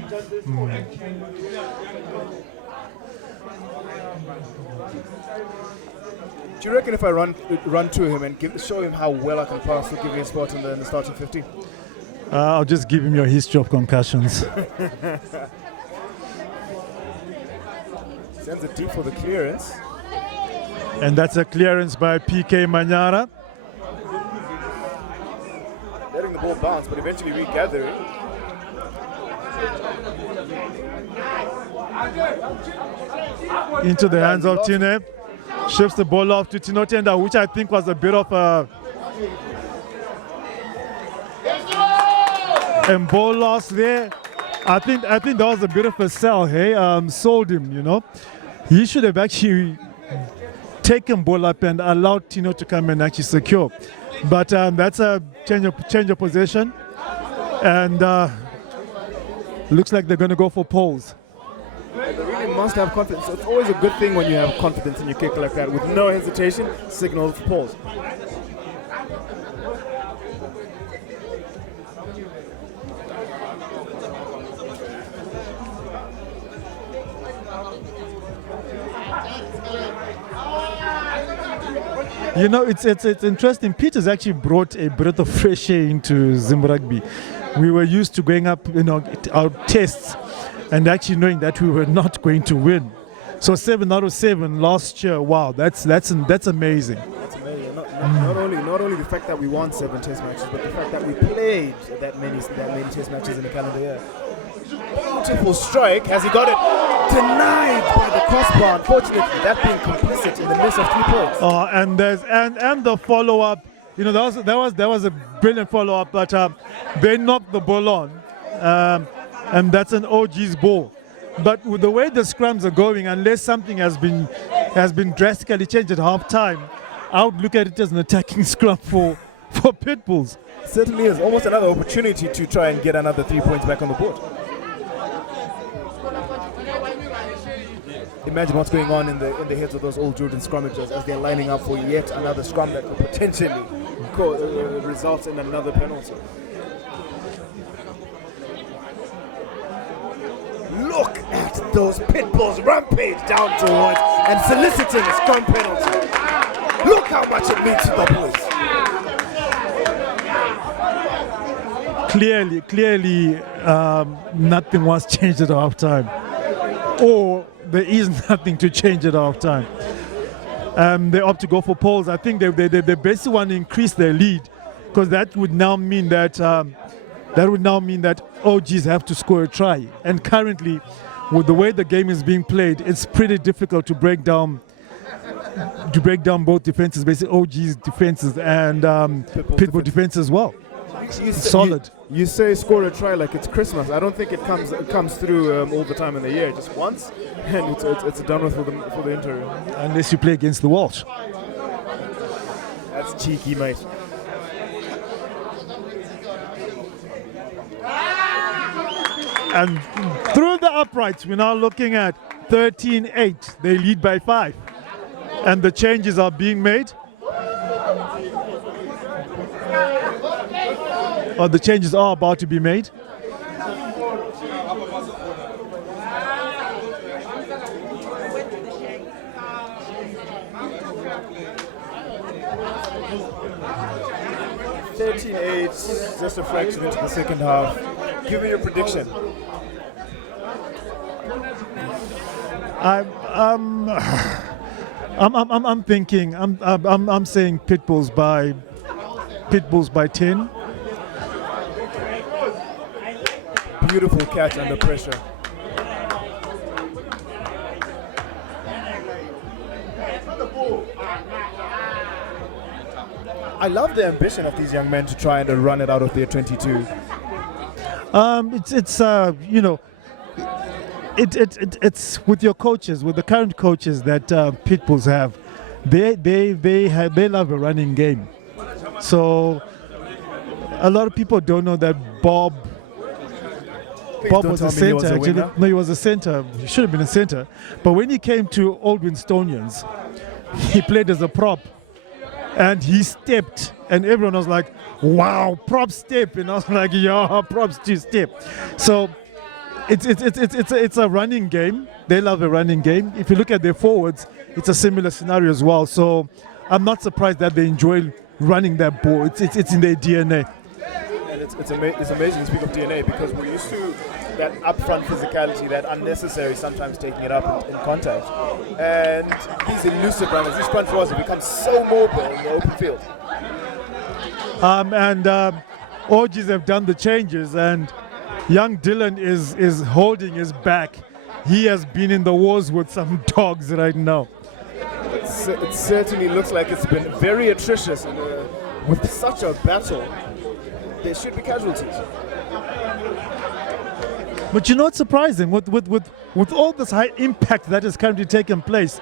Do you reckon if I run to him and show him how well I can pass, he'll give me a spot in the starting 15? I'll just give him your history of concussions. Sends it deep for the clearance. And that's a clearance by PK Manyara. Letting the ball bounce, but eventually regathering. Into the hands of Tine. Shifts the ball off to Tinotenda, which I think was a bit of a ball loss there. I think that was a bit of a sell. Hey, sold him. You know, he should have actually taken ball up and allowed Tino to come and actually secure. But that's a change of possession, and looks like they're going to go for poles. They really must have confidence. So it's always a good thing when you have confidence in your kick like that. With no hesitation, signal for pause. You know, it's interesting. Peter's actually brought a breath of fresh air into Zim Rugby. We were used to going up, our tests, and actually knowing that we were not going to win. So 7 out of 7 last year. Wow, that's amazing. That's amazing. Not only the fact that we won 7 test matches, but the fact that we played that many test matches in the calendar year. Beautiful strike. Has he got it? Denied by the crossbar. Unfortunately, that being complicit in the miss of 3 points. Oh, and there's and the follow up. That was a brilliant follow up, but they knocked the ball on, and that's an OG's ball. But with the way the scrums are going, unless something has been drastically changed at half time, I would look at it as an attacking scrum for PitBulls. Certainly is. Almost another opportunity to try and get another 3 points back on the board. Imagine what's going on in the heads of those Old Georgian scrummagers as they're lining up for yet another scrum that could potentially result in another penalty. Look at those PitBulls rampage down towards and soliciting a scrum penalty. Look how much it means to the boys. Clearly, nothing was changed at half time, or there is nothing to change at half time. They opt to go for polls. I think they basically want to increase their lead, because that would now mean that OGs have to score a try. And currently, with the way the game is being played, it's pretty difficult to break down both defenses, basically OG's defenses and PitBull defense as well. Solid. You say score a try like it's Christmas. I don't think it comes through all the time in the year. Just once, and it's done with for the interior. Unless you play against the Walsh. That's cheeky, mate. And through the uprights, we're now looking at 13-8. They lead by 5. And the changes are being made. Or the changes are about to be made. Just a fraction into the second half. Give me your prediction. I'm thinking. I'm saying PitBulls by 10. Beautiful catch under pressure. I love the ambition of these young men to try and run it out of their 22. It's with your coaches, with the current coaches that PitBulls have. They love a running game. So a lot of people don't know that Bob was a center, actually. No, he was a center. He should have been a center. But when he came to Old Winstonians, he played as a prop. And he stepped. And everyone was like, wow, prop step. And I was like, yeah, props to step. So it's a running game. They love a running game. If you look at their forwards, it's a similar scenario as well. So I'm not surprised that they enjoy running that ball. It's in their DNA. It's amazing to speak of DNA, because we're used to that upfront physicality, that unnecessary sometimes taking it up in contact. And these elusive runners, these front rowers have become so mobile in the open field. OGs have done the changes, and young Dylan is holding his back. He has been in the wars with some dogs right now. It certainly looks like it's been very atrocious with such a battle. There should be casualties. But you know what's surprising? With all this high impact that is currently taking place,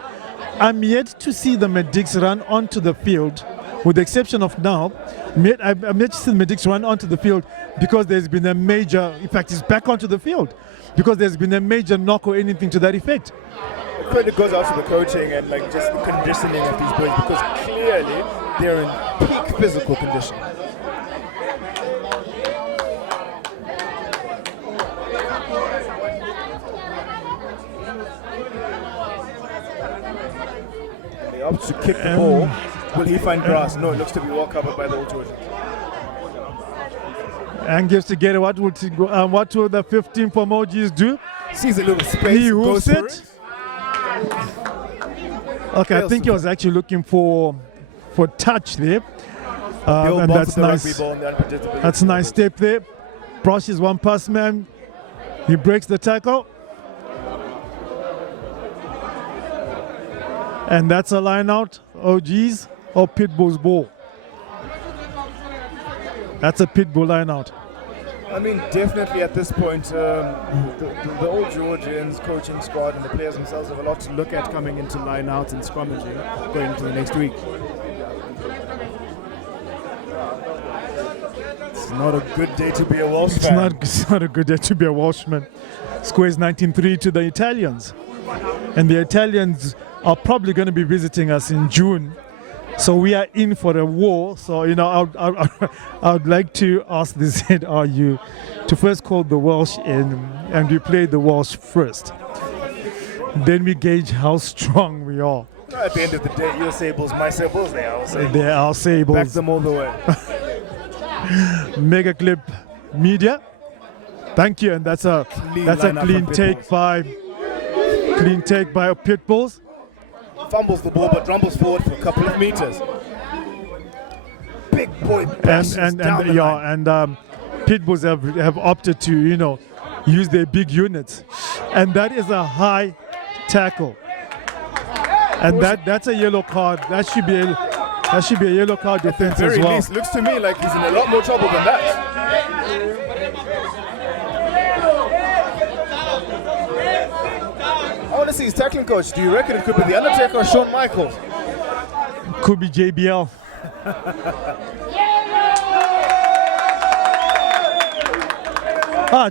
I'm yet to see the medics run onto the field with the exception of now, I'm not seeing Medix run onto the field because there's been a major, in fact, he's back onto the field because there's been a major knock or anything to that effect. Credit goes out to the coaching and like just the conditioning of these boys because clearly they're in peak physical condition. They opt to kick the ball. Will he find grass? No, it looks to be well covered by the Old Georgians. And gives together what will the 15 from OGs do? Sees a little space, He goes hoofs for it. it. Okay, I think he was actually looking for touch there. Bill And bumps that's the nice. rugby ball and the unpredictability. That's a nice step there. Brushes one pass man. He breaks the tackle. And that's a line out. OGs or PitBulls ball. That's a PitBull line out. I mean, definitely at this point, the Old Georgians coaching squad and the players themselves have a lot to look at coming into line-out and scrummaging going into the next week. It's not a good day to be a Welsh fan. It's not a good day to be a Welshman. Squares 19-3 to the Italians. And the Italians are probably going to be visiting us in June. So we are in for a war. So, you know, I would like to ask the ZRU to first call the Welsh in and we play the Welsh first. Then we gauge how strong we are. At the end of the day, your Sables, my Sables, they are Sables. They are Sables. Back them all the way. Mega Clip Media. Thank you. And that's a clean take by PitBulls. Fumbles the ball but rumbles forward for a couple of meters. Big boy bashes down the line. PitBulls have opted to, you know, use their big units. And that is a high tackle. And that's a yellow card. That should be a yellow card defense At the very as well. least, looks to me like he's in a lot more trouble than that. I want to see his tackling coach. Do you reckon it could be the Undertaker or Shawn Michaels? Could be JBL.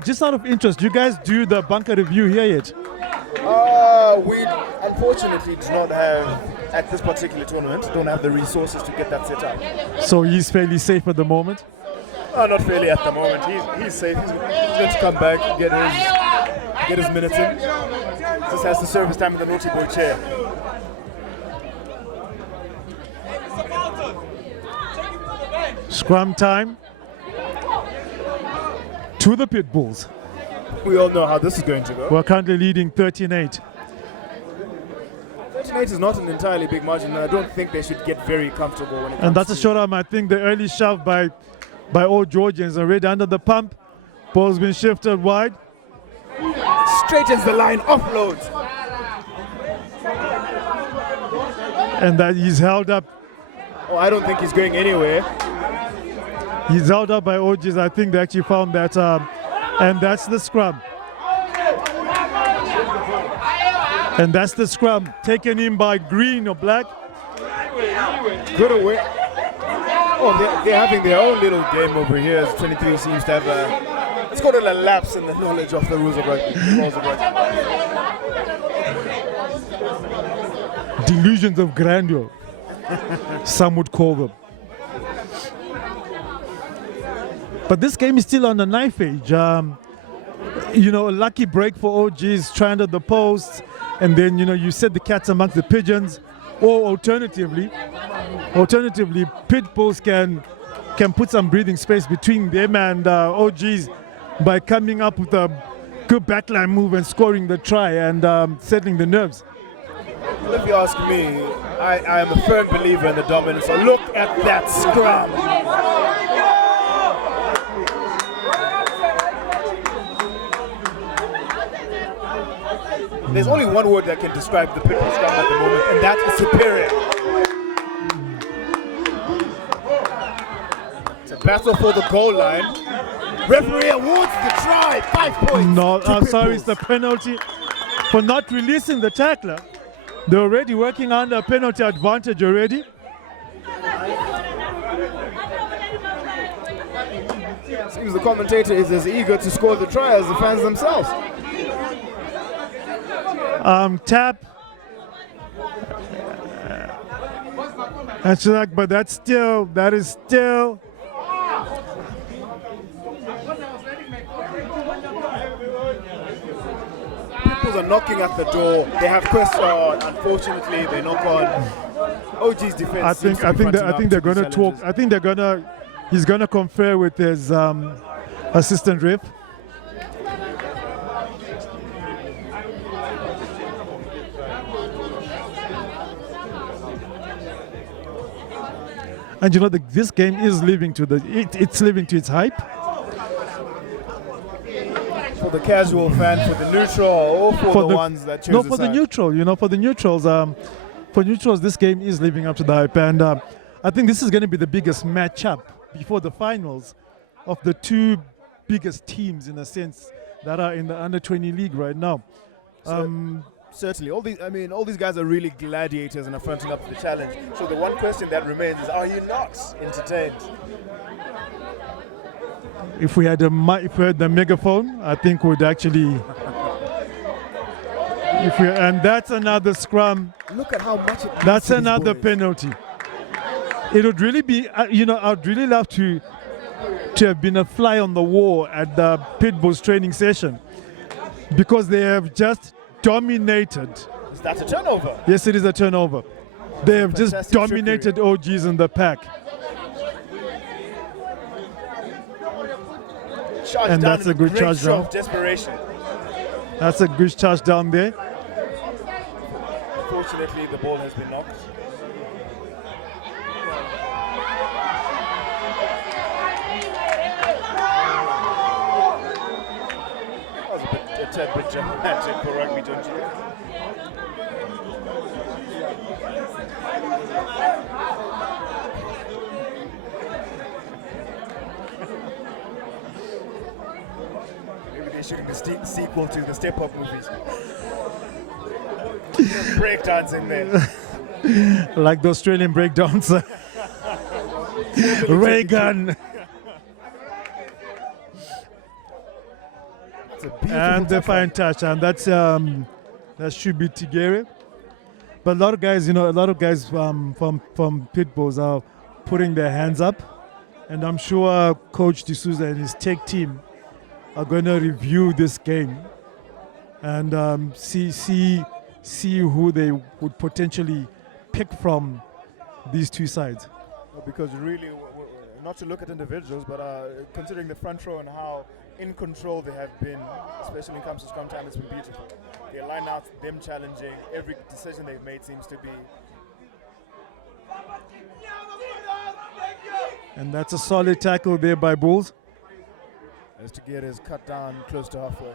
Just out of interest, do you guys do the bunker review here yet? We unfortunately do not have, at this particular tournament, don't have the resources to get that set up. So he's fairly safe at the moment? Not really at the moment. He's safe. He's going to come back, get his minutes in. Just has to serve his time in the naughty boy chair. Scrum time to the PitBulls. We all know how this is going to go. We're currently leading 13-8. 13-8 is not an entirely big margin, and I don't think they should get very comfortable when it comes And that's a to short arm. I think the early shove by Old Georgians already under the pump. Ball's been shifted wide. straightens the line, offloads. And that he's held up. Oh, I don't think he's going anywhere. He's held up by OGs. I think they actually found that. And that's the scrum. And that's the scrum taken in by Green or Black. Good away. Oh, they're having their own little game over here. As 23 seems to have a. It's got a lapse in the knowledge of the rules of rugby. Delusions of grandeur, some would call them. But this game is still on the knife edge. You know, a lucky break for OGs, try under the post, and then, you know, you set the cats amongst the pigeons. Or alternatively, PitBulls can put some breathing space between them and OGs by coming up with a good backline move and scoring the try and settling the nerves. Well, if you ask me, I am a firm believer in the dominance. So look at that scrum. There's only one word that can describe the PitBulls scrum at the moment, and that is superior. It's a battle for the goal line. Referee awards the try, 5 points. No, I'm sorry, PitBulls. it's the penalty for not releasing the tackler. They're already working under a penalty advantage already. Seems the commentator is as eager to score the try as the fans themselves. Tap. But that is still. People are knocking at the door. They have questions. Unfortunately, they knock on. OG's defense. I think they're going to talk. I think he's going to confer with his assistant ref. And this game is living to it's living to its hype. For the casual fan, for the neutral, or for the ones that choose for the neutral. For the neutrals, this game is living up to the hype, and I think this is going to be the biggest matchup before the finals of the two biggest teams, in a sense, that are in the under-20 league right now. Certainly, all these guys are really gladiators and are fronting up to the challenge. So the one question that remains is, are you not entertained? If we had the megaphone, I think we'd actually. And that's another scrum. Look at how much. That's another penalty. It would really be, I'd really love to have been a fly on the wall at the PitBulls training session, because they have just dominated. Is that a turnover? Yes, it is a turnover. They have just dominated trickery. OGs in the pack. And that's a good charge down. Desperation. That's a good charge down there. Unfortunately, the ball has been knocked. That was a tad bit dramatic for rugby, don't you think? They're shooting the sequel to the Step Up movies. Breakdancing there. Like the Australian breakdancer. Reagan. And the fine touch, and that should be Tigere. But a lot of guys, from PitBulls are putting their hands up, and I'm sure Coach D'Souza and his tech team are going to review this game and see who they would potentially pick from these two sides. Because really, not to look at individuals, but considering the front row and how in control they have been, especially when it comes to scrum time, it's been beautiful. They line out, them challenging, every decision they've made seems to be. And that's a solid tackle there by Bulls. As Tigere is cut down close to halfway.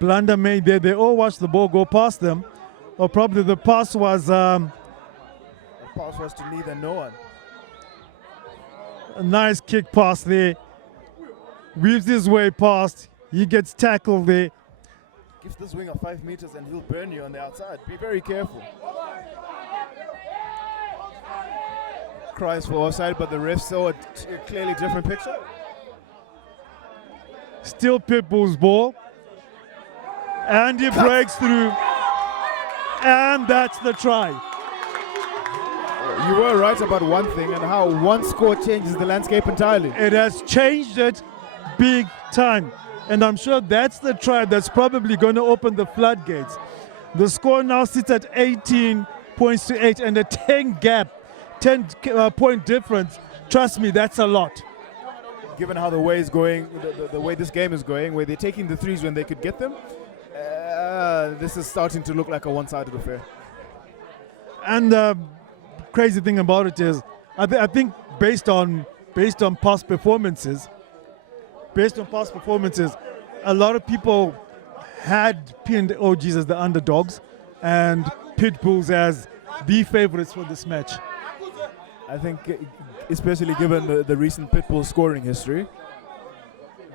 Blunder made there. They all watched the ball go past them. Or probably the pass was... the pass was to neither no one. A nice kick pass there. Weaves his way past. He gets tackled there. Gives this winger 5 meters and he'll burn you on the outside. Be very careful. Cries for offside, but the refs saw a clearly different picture. Still PitBulls ball. And he breaks through. And that's the try. You were right about one thing, and how one score changes the landscape entirely. It has changed it big time. And I'm sure that's the try that's probably going to open the floodgates. The score now sits at 18 points to 8, and a 10 point difference. Trust me, that's a lot. Given how the way is going, the way this game is going, where they're taking the threes when they could get them, this is starting to look like a one-sided affair. And the crazy thing about it is, I think based on past performances, a lot of people had pinned OGs as the underdogs and PitBulls as the favorites for this match. I think, especially given the recent PitBull scoring history,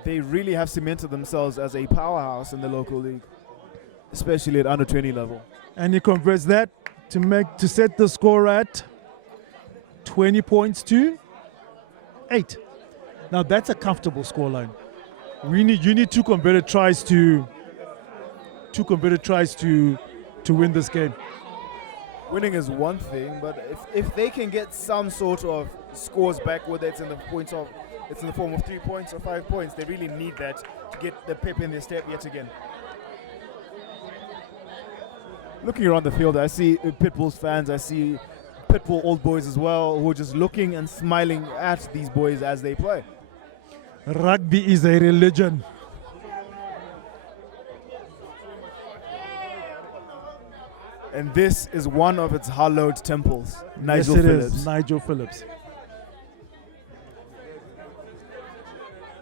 they really have cemented themselves as a powerhouse in the local league, especially at under 20 level. And he converts that to set the score at 20 points to 8. Now that's a comfortable scoreline. You need two converted tries to win this game. Winning is one thing, but if they can get some sort of scores back, whether it's in the form of 3 points or 5 points, they really need that to get the pep in their step yet again. Looking around the field, I see PitBulls fans, I see PitBull old boys as well, who are just looking and smiling at these boys as they play. Rugby is a religion. And this is one of its hallowed temples, Nigel Yes, it Phillips. is Nigel Phillips.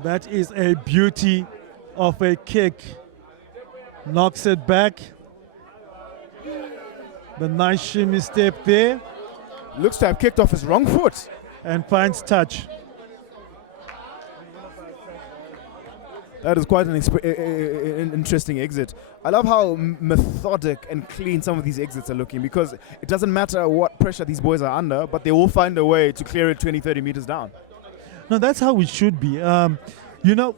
That is a beauty of a kick. Knocks it back. The nice shimmy step there. Looks to have kicked off his wrong foot. And finds touch. That is quite an interesting exit. I love how methodic and clean some of these exits are looking, because it doesn't matter what pressure these boys are under, but they will find a way to clear it 20, 30 meters down. No, that's how it should be. You know,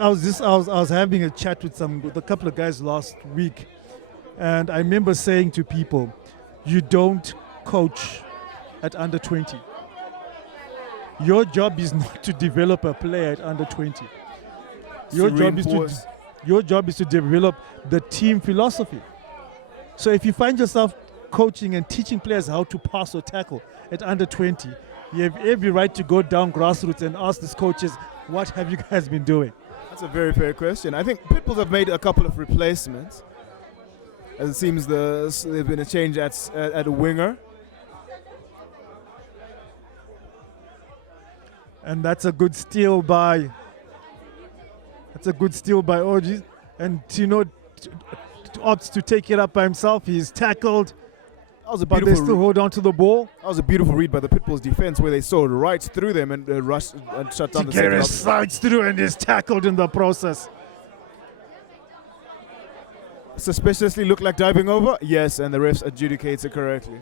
I was having a chat with a couple of guys last week, and I remember saying to people, you don't coach at under 20. Your job is not to develop a player at under 20. Your job is to develop the team philosophy. So if you find yourself coaching and teaching players how to pass or tackle at under 20, you have every right to go down grassroots and ask these coaches, what have you guys been doing? That's a very fair question. I think PitBulls have made a couple of replacements. As it seems there's been a change at a winger. And that's a good steal by Orgies. And Tino opts to take it up by himself. He's tackled, but they still hold on to the ball. That was a beautiful read by the PitBulls defense, where they saw right through them and rushed and shut down the second. Tigres slides through and is tackled in the process. Suspiciously looked like diving over. Yes, and the refs adjudicates it correctly.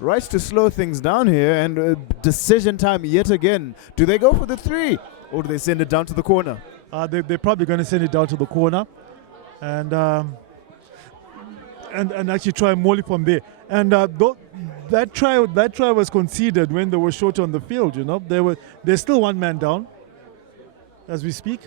Right to slow things down here, and decision time yet again. Do they go for the 3, or do they send it down to the corner? They're probably going to send it down to the corner, and actually try Molly from there. And that try was conceded when they were short on the field. You know, there's still one man down as we speak.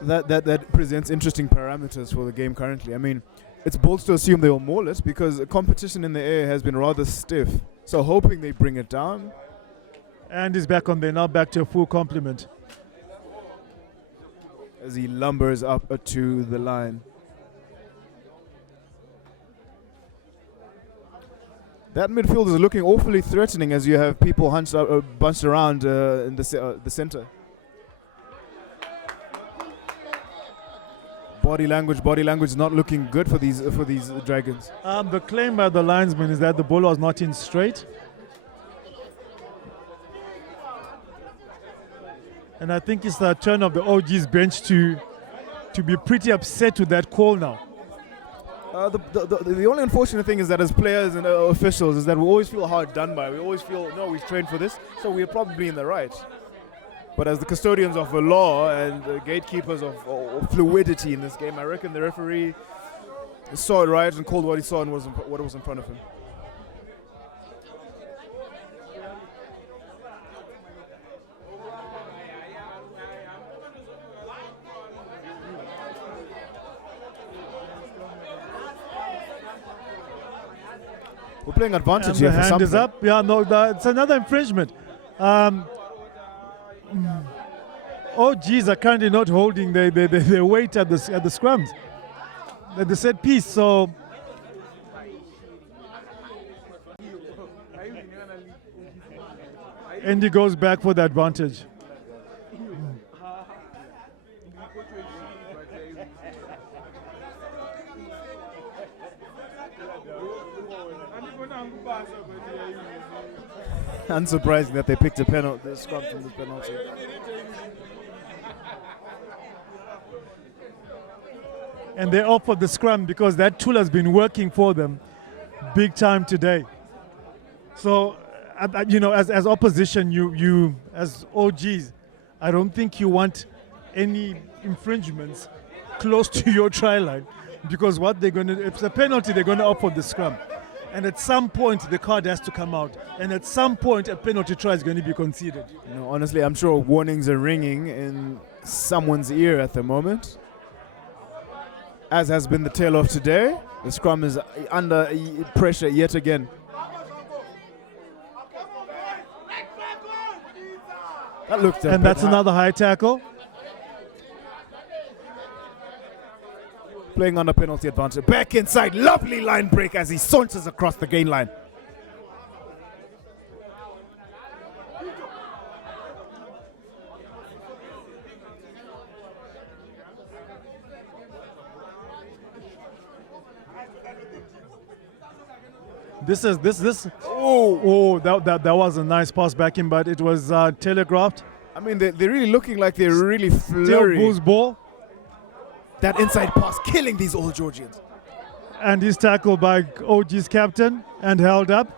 That presents interesting parameters for the game currently. I mean, it's bold to assume they will maul it, because the competition in the air has been rather stiff. So hoping they bring it down. And he's back on there now, back to a full complement. As he lumbers up to the line. That midfield is looking awfully threatening, as you have people bunched around in the center. Body language not looking good for these Dragons. The claim by the linesman is that the ball was not in straight. And I think it's the turn of the OG's bench to be pretty upset with that call now. The only unfortunate thing is that as players and officials is that we always feel hard done by. We always feel, no, we've trained for this, so we're probably in the right. But as the custodians of the law and gatekeepers of fluidity in this game, I reckon the referee saw it right and called what he saw and what was in front of him. We're playing advantage And here the for hand something. is up. Yeah, no, it's another infringement. OGs are currently not holding their weight at the scrums, at the set piece. So Andy goes back for the advantage. Unsurprising that they picked a penalty, the scrum from this penalty. And they opt for the scrum because that tool has been working for them big time today. So, as opposition, you as OGs, I don't think you want any infringements close to your try line, because what they're going to, if it's a penalty, they're going to opt for the scrum. And at some point, the card has to come out. And at some point, a penalty try is going to be conceded. Honestly, I'm sure warnings are ringing in someone's ear at the moment. As has been the tale of today, the scrum is under pressure yet again. That looked and that's another high tackle. Playing on a penalty advantage. Back inside, lovely line break as he saunters across the gain line. This. Oh, that was a nice pass back in, but it was telegraphed. I mean, they're really looking like they're really Still flurry. Bulls ball. That inside pass killing these Old Georgians. And he's tackled by OG's captain and held up.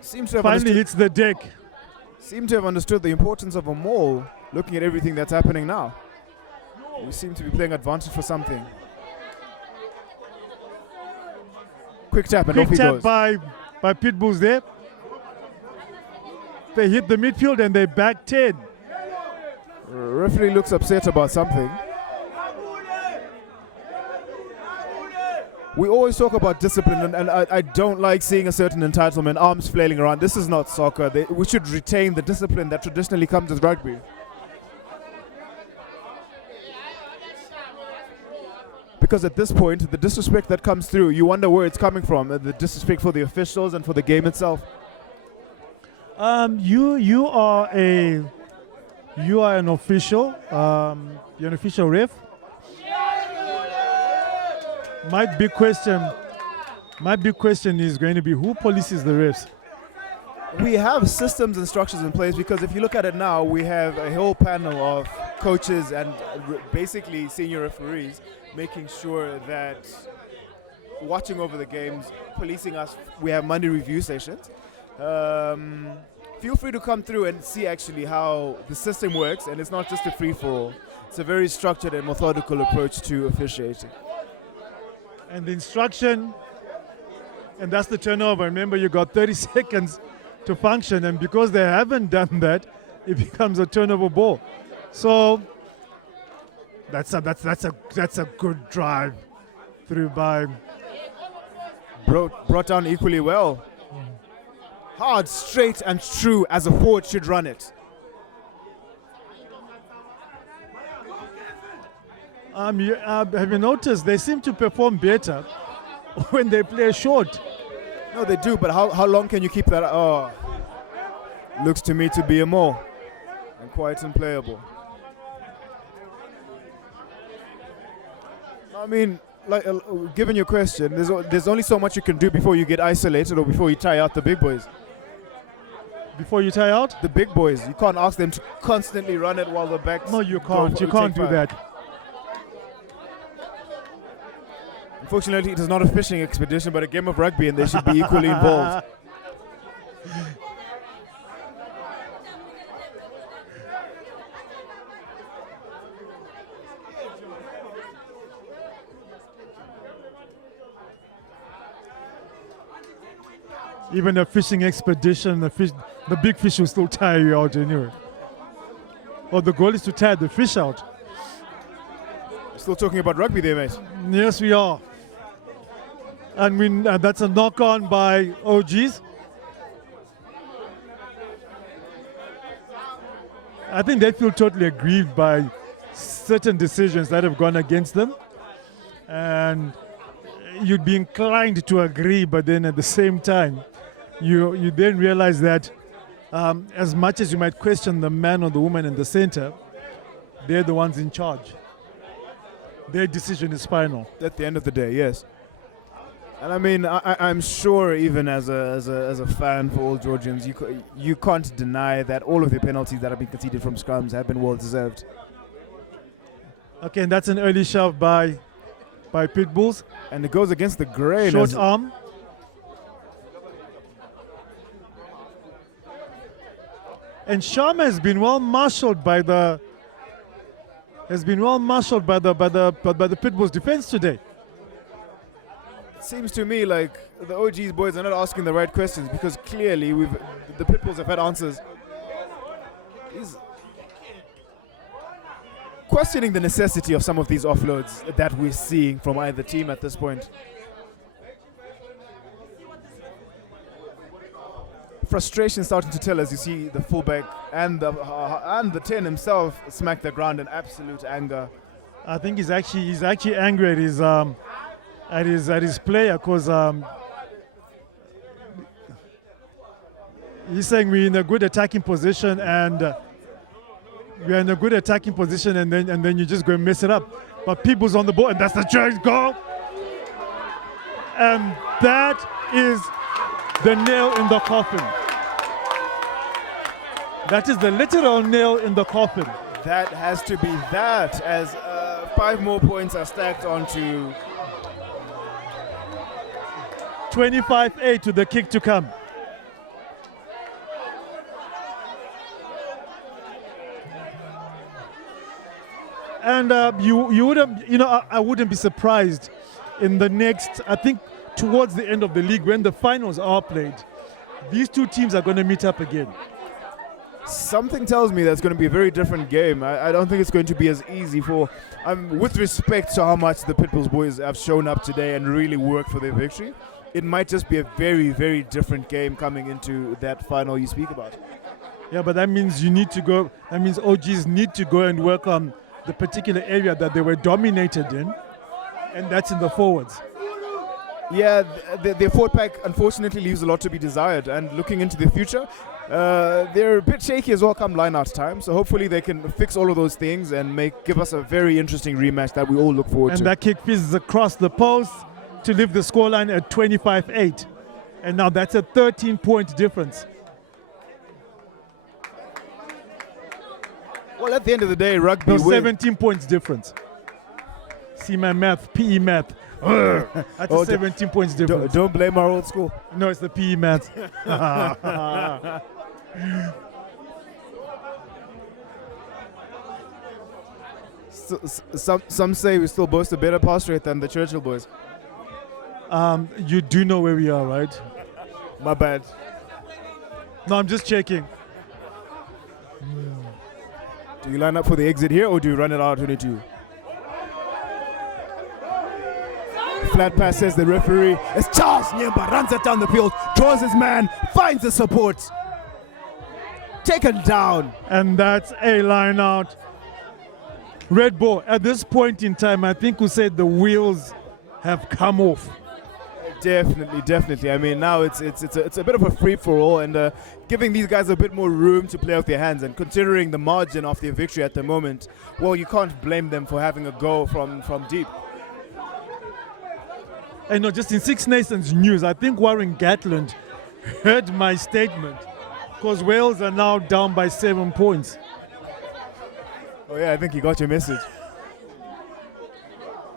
Seems to have Finally understood, hits the deck. seem to have understood the importance of a maul, looking at everything that's happening now. We seem to be playing advantage for something. Quick tap and Quick off he tap goes. by PitBulls there. They hit the midfield and they back 10. Referee looks upset about something. We always talk about discipline, and I don't like seeing a certain entitlement, arms flailing around. This is not soccer. We should retain the discipline that traditionally comes with rugby. Because at this point, the disrespect that comes through, you wonder where it's coming from. The disrespect for the officials and for the game itself. You are an official. You're an official ref. My big question is going to be, who polices the refs? We have systems and structures in place, because if you look at it now, we have a whole panel of coaches and basically senior referees making sure that watching over the games, policing us. We have Monday review sessions. Feel free to come through and see actually how the system works, and it's not just a free-for-all. It's a very structured and methodical approach to officiating. And the instruction, and that's the turnover. Remember, you got 30 seconds to function, and because they haven't done that, it becomes a turnover ball. So that's a good drive through by Brought down equally well. Hard, straight, and true as a forward should run it. have you noticed they seem to perform better when they play short? No, they do, but how long can you keep that? Oh, looks to me to be a maul and quite unplayable. I mean, like, given your question, there's only so much you can do before you get isolated or before you tie out the big boys. Before you tie out? The big boys. You can't ask them to constantly run it while the backs. No, you can't. You can't do that. Unfortunately, it is not a fishing expedition, but a game of rugby, and they should be equally involved. Even a fishing expedition, the big fish will still tire you out anyway. Well, the goal is to tire the fish out. Still talking about rugby there, mate. Yes, we are. And that's a knock-on by OGs. I think they feel totally aggrieved by certain decisions that have gone against them. And you'd be inclined to agree, but then at the same time, you then realize that as much as you might question the man or the woman in the center, they're the ones in charge. Their decision is final. At the end of the day, yes. And I mean, I'm sure even as a fan for Old Georgians, you can't deny that all of the penalties that have been conceded from scrums have been well deserved. Okay, and that's an early shove by PitBulls. And it goes against the grain. Short arm. And Sharma has been well marshaled by the PitBulls defense today. It seems to me like the OG's boys are not asking the right questions, because clearly the PitBulls have had answers. He's questioning the necessity of some of these offloads that we're seeing from either team at this point. Frustration starting to tell as you see the fullback and the 10 himself smack the ground in absolute anger. I think he's actually angry at his player, because he's saying we're in a good attacking position and then you just go and mess it up. But PitBulls on the ball, and that's the Giants goal. And that is the nail in the coffin. That is the literal nail in the coffin. That has to be that, as 5 more points are stacked onto 25-8 to the kick to come. And you wouldn't, I wouldn't be surprised in the next, I think towards the end of the league, when the finals are played, these two teams are going to meet up again. Something tells me that's going to be a very different game. I don't think it's going to be as easy with respect to how much the PitBulls boys have shown up today and really worked for their victory. It might just be a very, very different game coming into that final you speak about. Yeah, but that means OGs need to go and work on the particular area that they were dominated in, and that's in the forwards. Yeah, their forward pack unfortunately leaves a lot to be desired, and looking into the future, they're a bit shaky as well come line-out time, so hopefully they can fix all of those things and give us a very interesting rematch that we all look forward to. And that kick fizzes across the post to leave the scoreline at 25-8. And now that's a 13-point difference. Well, at the end of the day, rugby... No, 17 points difference. See my math, PE math. That's a 17 points difference. Don't blame our old school. No, it's the PE math. Some say we still boast a better pass rate than the Churchill boys. You do know where we are, right? My bad. No, I'm just checking. Do you line up for the exit here, or do you run it out 22? Flat pass, says the referee. It's Charles Nyemba, runs it down the field, draws his man, finds the support. Taken down. And that's a line out. Red ball. At this point in time, I think we said the wheels have come off. Definitely. I mean, now it's a bit of a free for all, and giving these guys a bit more room to play with their hands. And considering the margin of their victory at the moment, well, you can't blame them for having a go from deep. And no, just in Six Nations news, I think Warren Gatland heard my statement, because Wales are now down by 7 points. Oh yeah, I think he got your message.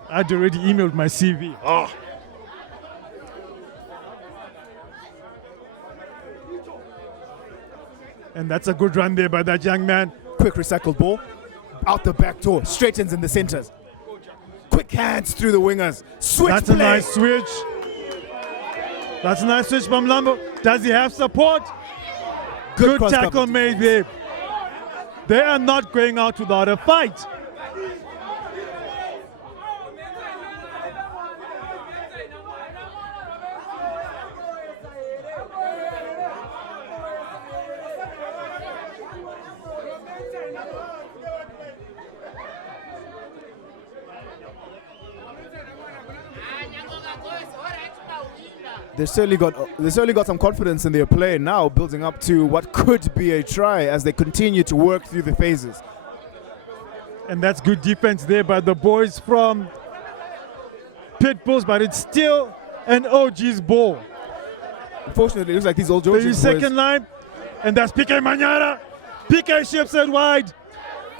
I'd already emailed my CV. And that's a good run there by that young man. Quick recycled ball. Out the back door. Straightens in the centers. Quick hands through the wingers. Switch That's play. A nice switch. That's a nice switch from Lambo. Does he have support? Good tackle made there. They are not going out without a fight. They certainly got some confidence in their play now, building up to what could be a try as they continue to work through the phases. And that's good defense there by the boys from PitBulls, but it's still and OG's ball. Unfortunately, it looks like these Old The Georgians boys. second line, and that's PK Manyara. PK ships it wide.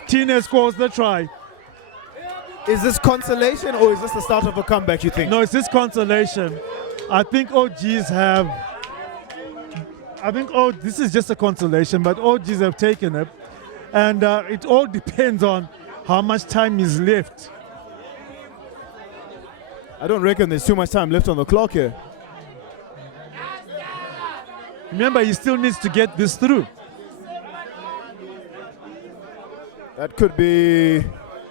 Tine scores the try. Is this consolation or is this the start of a comeback, you think? No, it's this consolation. I think OGs have. This is just a consolation, but OGs have taken it. And it all depends on how much time is left. I don't reckon there's too much time left on the clock here. Remember, he still needs to get this through. That could be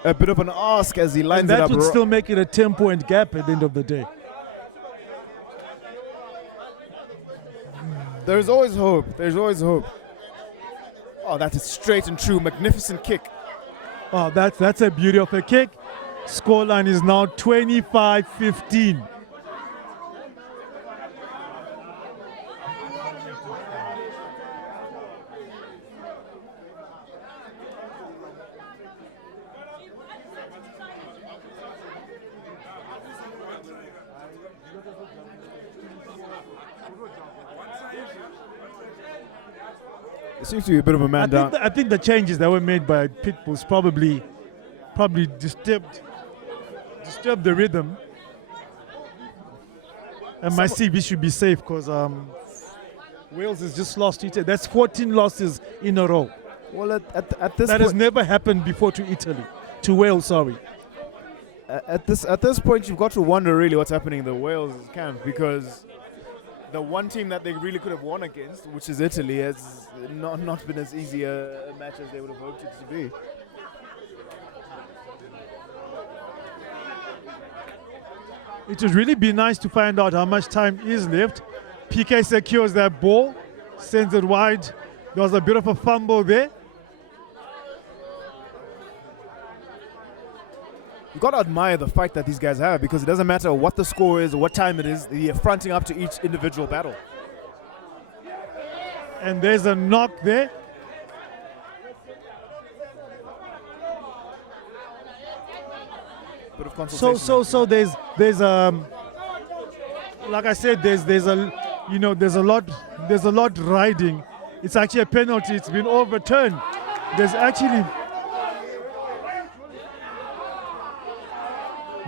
a bit of an ask as he lines And it that up. would still make it a 10-point gap at the end of the day. There's always hope. There's always hope. Oh, that is straight and true. Magnificent kick. Oh, that's a beauty of a kick. Scoreline is now 25-15. It seems to be a bit of a man down. I think the changes that were made by PitBulls probably disturbed the rhythm. And my CB should be safe because Wales has just lost Italy. That's 14 losses in a row. Well, at this That has point, never happened before to Italy, to Wales. Sorry. at this point, you've got to wonder really what's happening in the Wales camp, because the one team that they really could have won against, which is Italy, has not been as easy a match as they would have hoped it to be. It would really be nice to find out how much time is left. PK secures that ball, sends it wide. There was a bit of a fumble there. You've got to admire the fight that these guys have, because it doesn't matter what the score is or what time it is, they're fronting up to each individual battle. And there's a knock there. Bit of consultation. So there's like I said, there's a lot riding. It's actually a penalty. It's been overturned.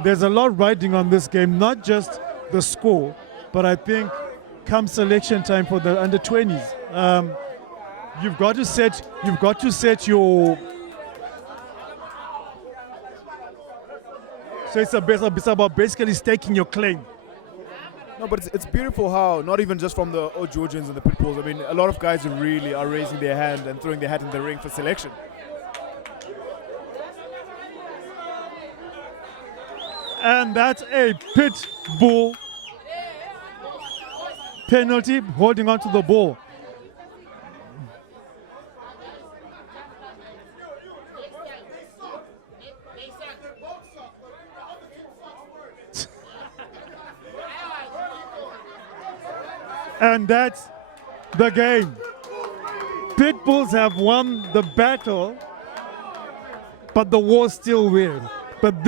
There's a lot riding on this game, not just the score, but I think come selection time for the under 20s, you've got to set your. So it's about basically staking your claim. No, but it's beautiful how, not even just from the Old Georgians and the PitBulls, I mean, a lot of guys who really are raising their hand and throwing their hat in the ring for selection. And that's a PitBull penalty, holding on to the ball. And that's the game. PitBulls have won the battle, but the war's still there. But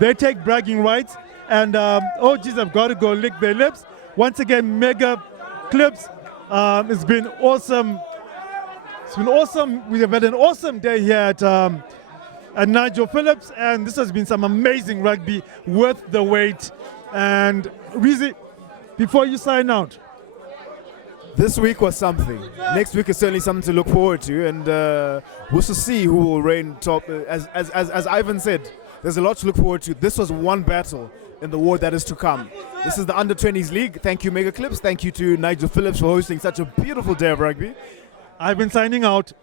they take bragging rights, and OGs have got to go lick their lips. Once again, mega clips. It's been awesome. It's been awesome. We have had an awesome day here at Nigel Phillips, and this has been some amazing rugby, worth the wait. And Rizzi, before you sign out, This week was something. Next week is certainly something to look forward to, and we'll see who will reign top. As Ivan said, there's a lot to look forward to. This was one battle in the war that is to come. This is the Under-20s League. Thank you, Mega Clips. Thank you to Nigel Phillips for hosting such a beautiful day of rugby. I've been signing out.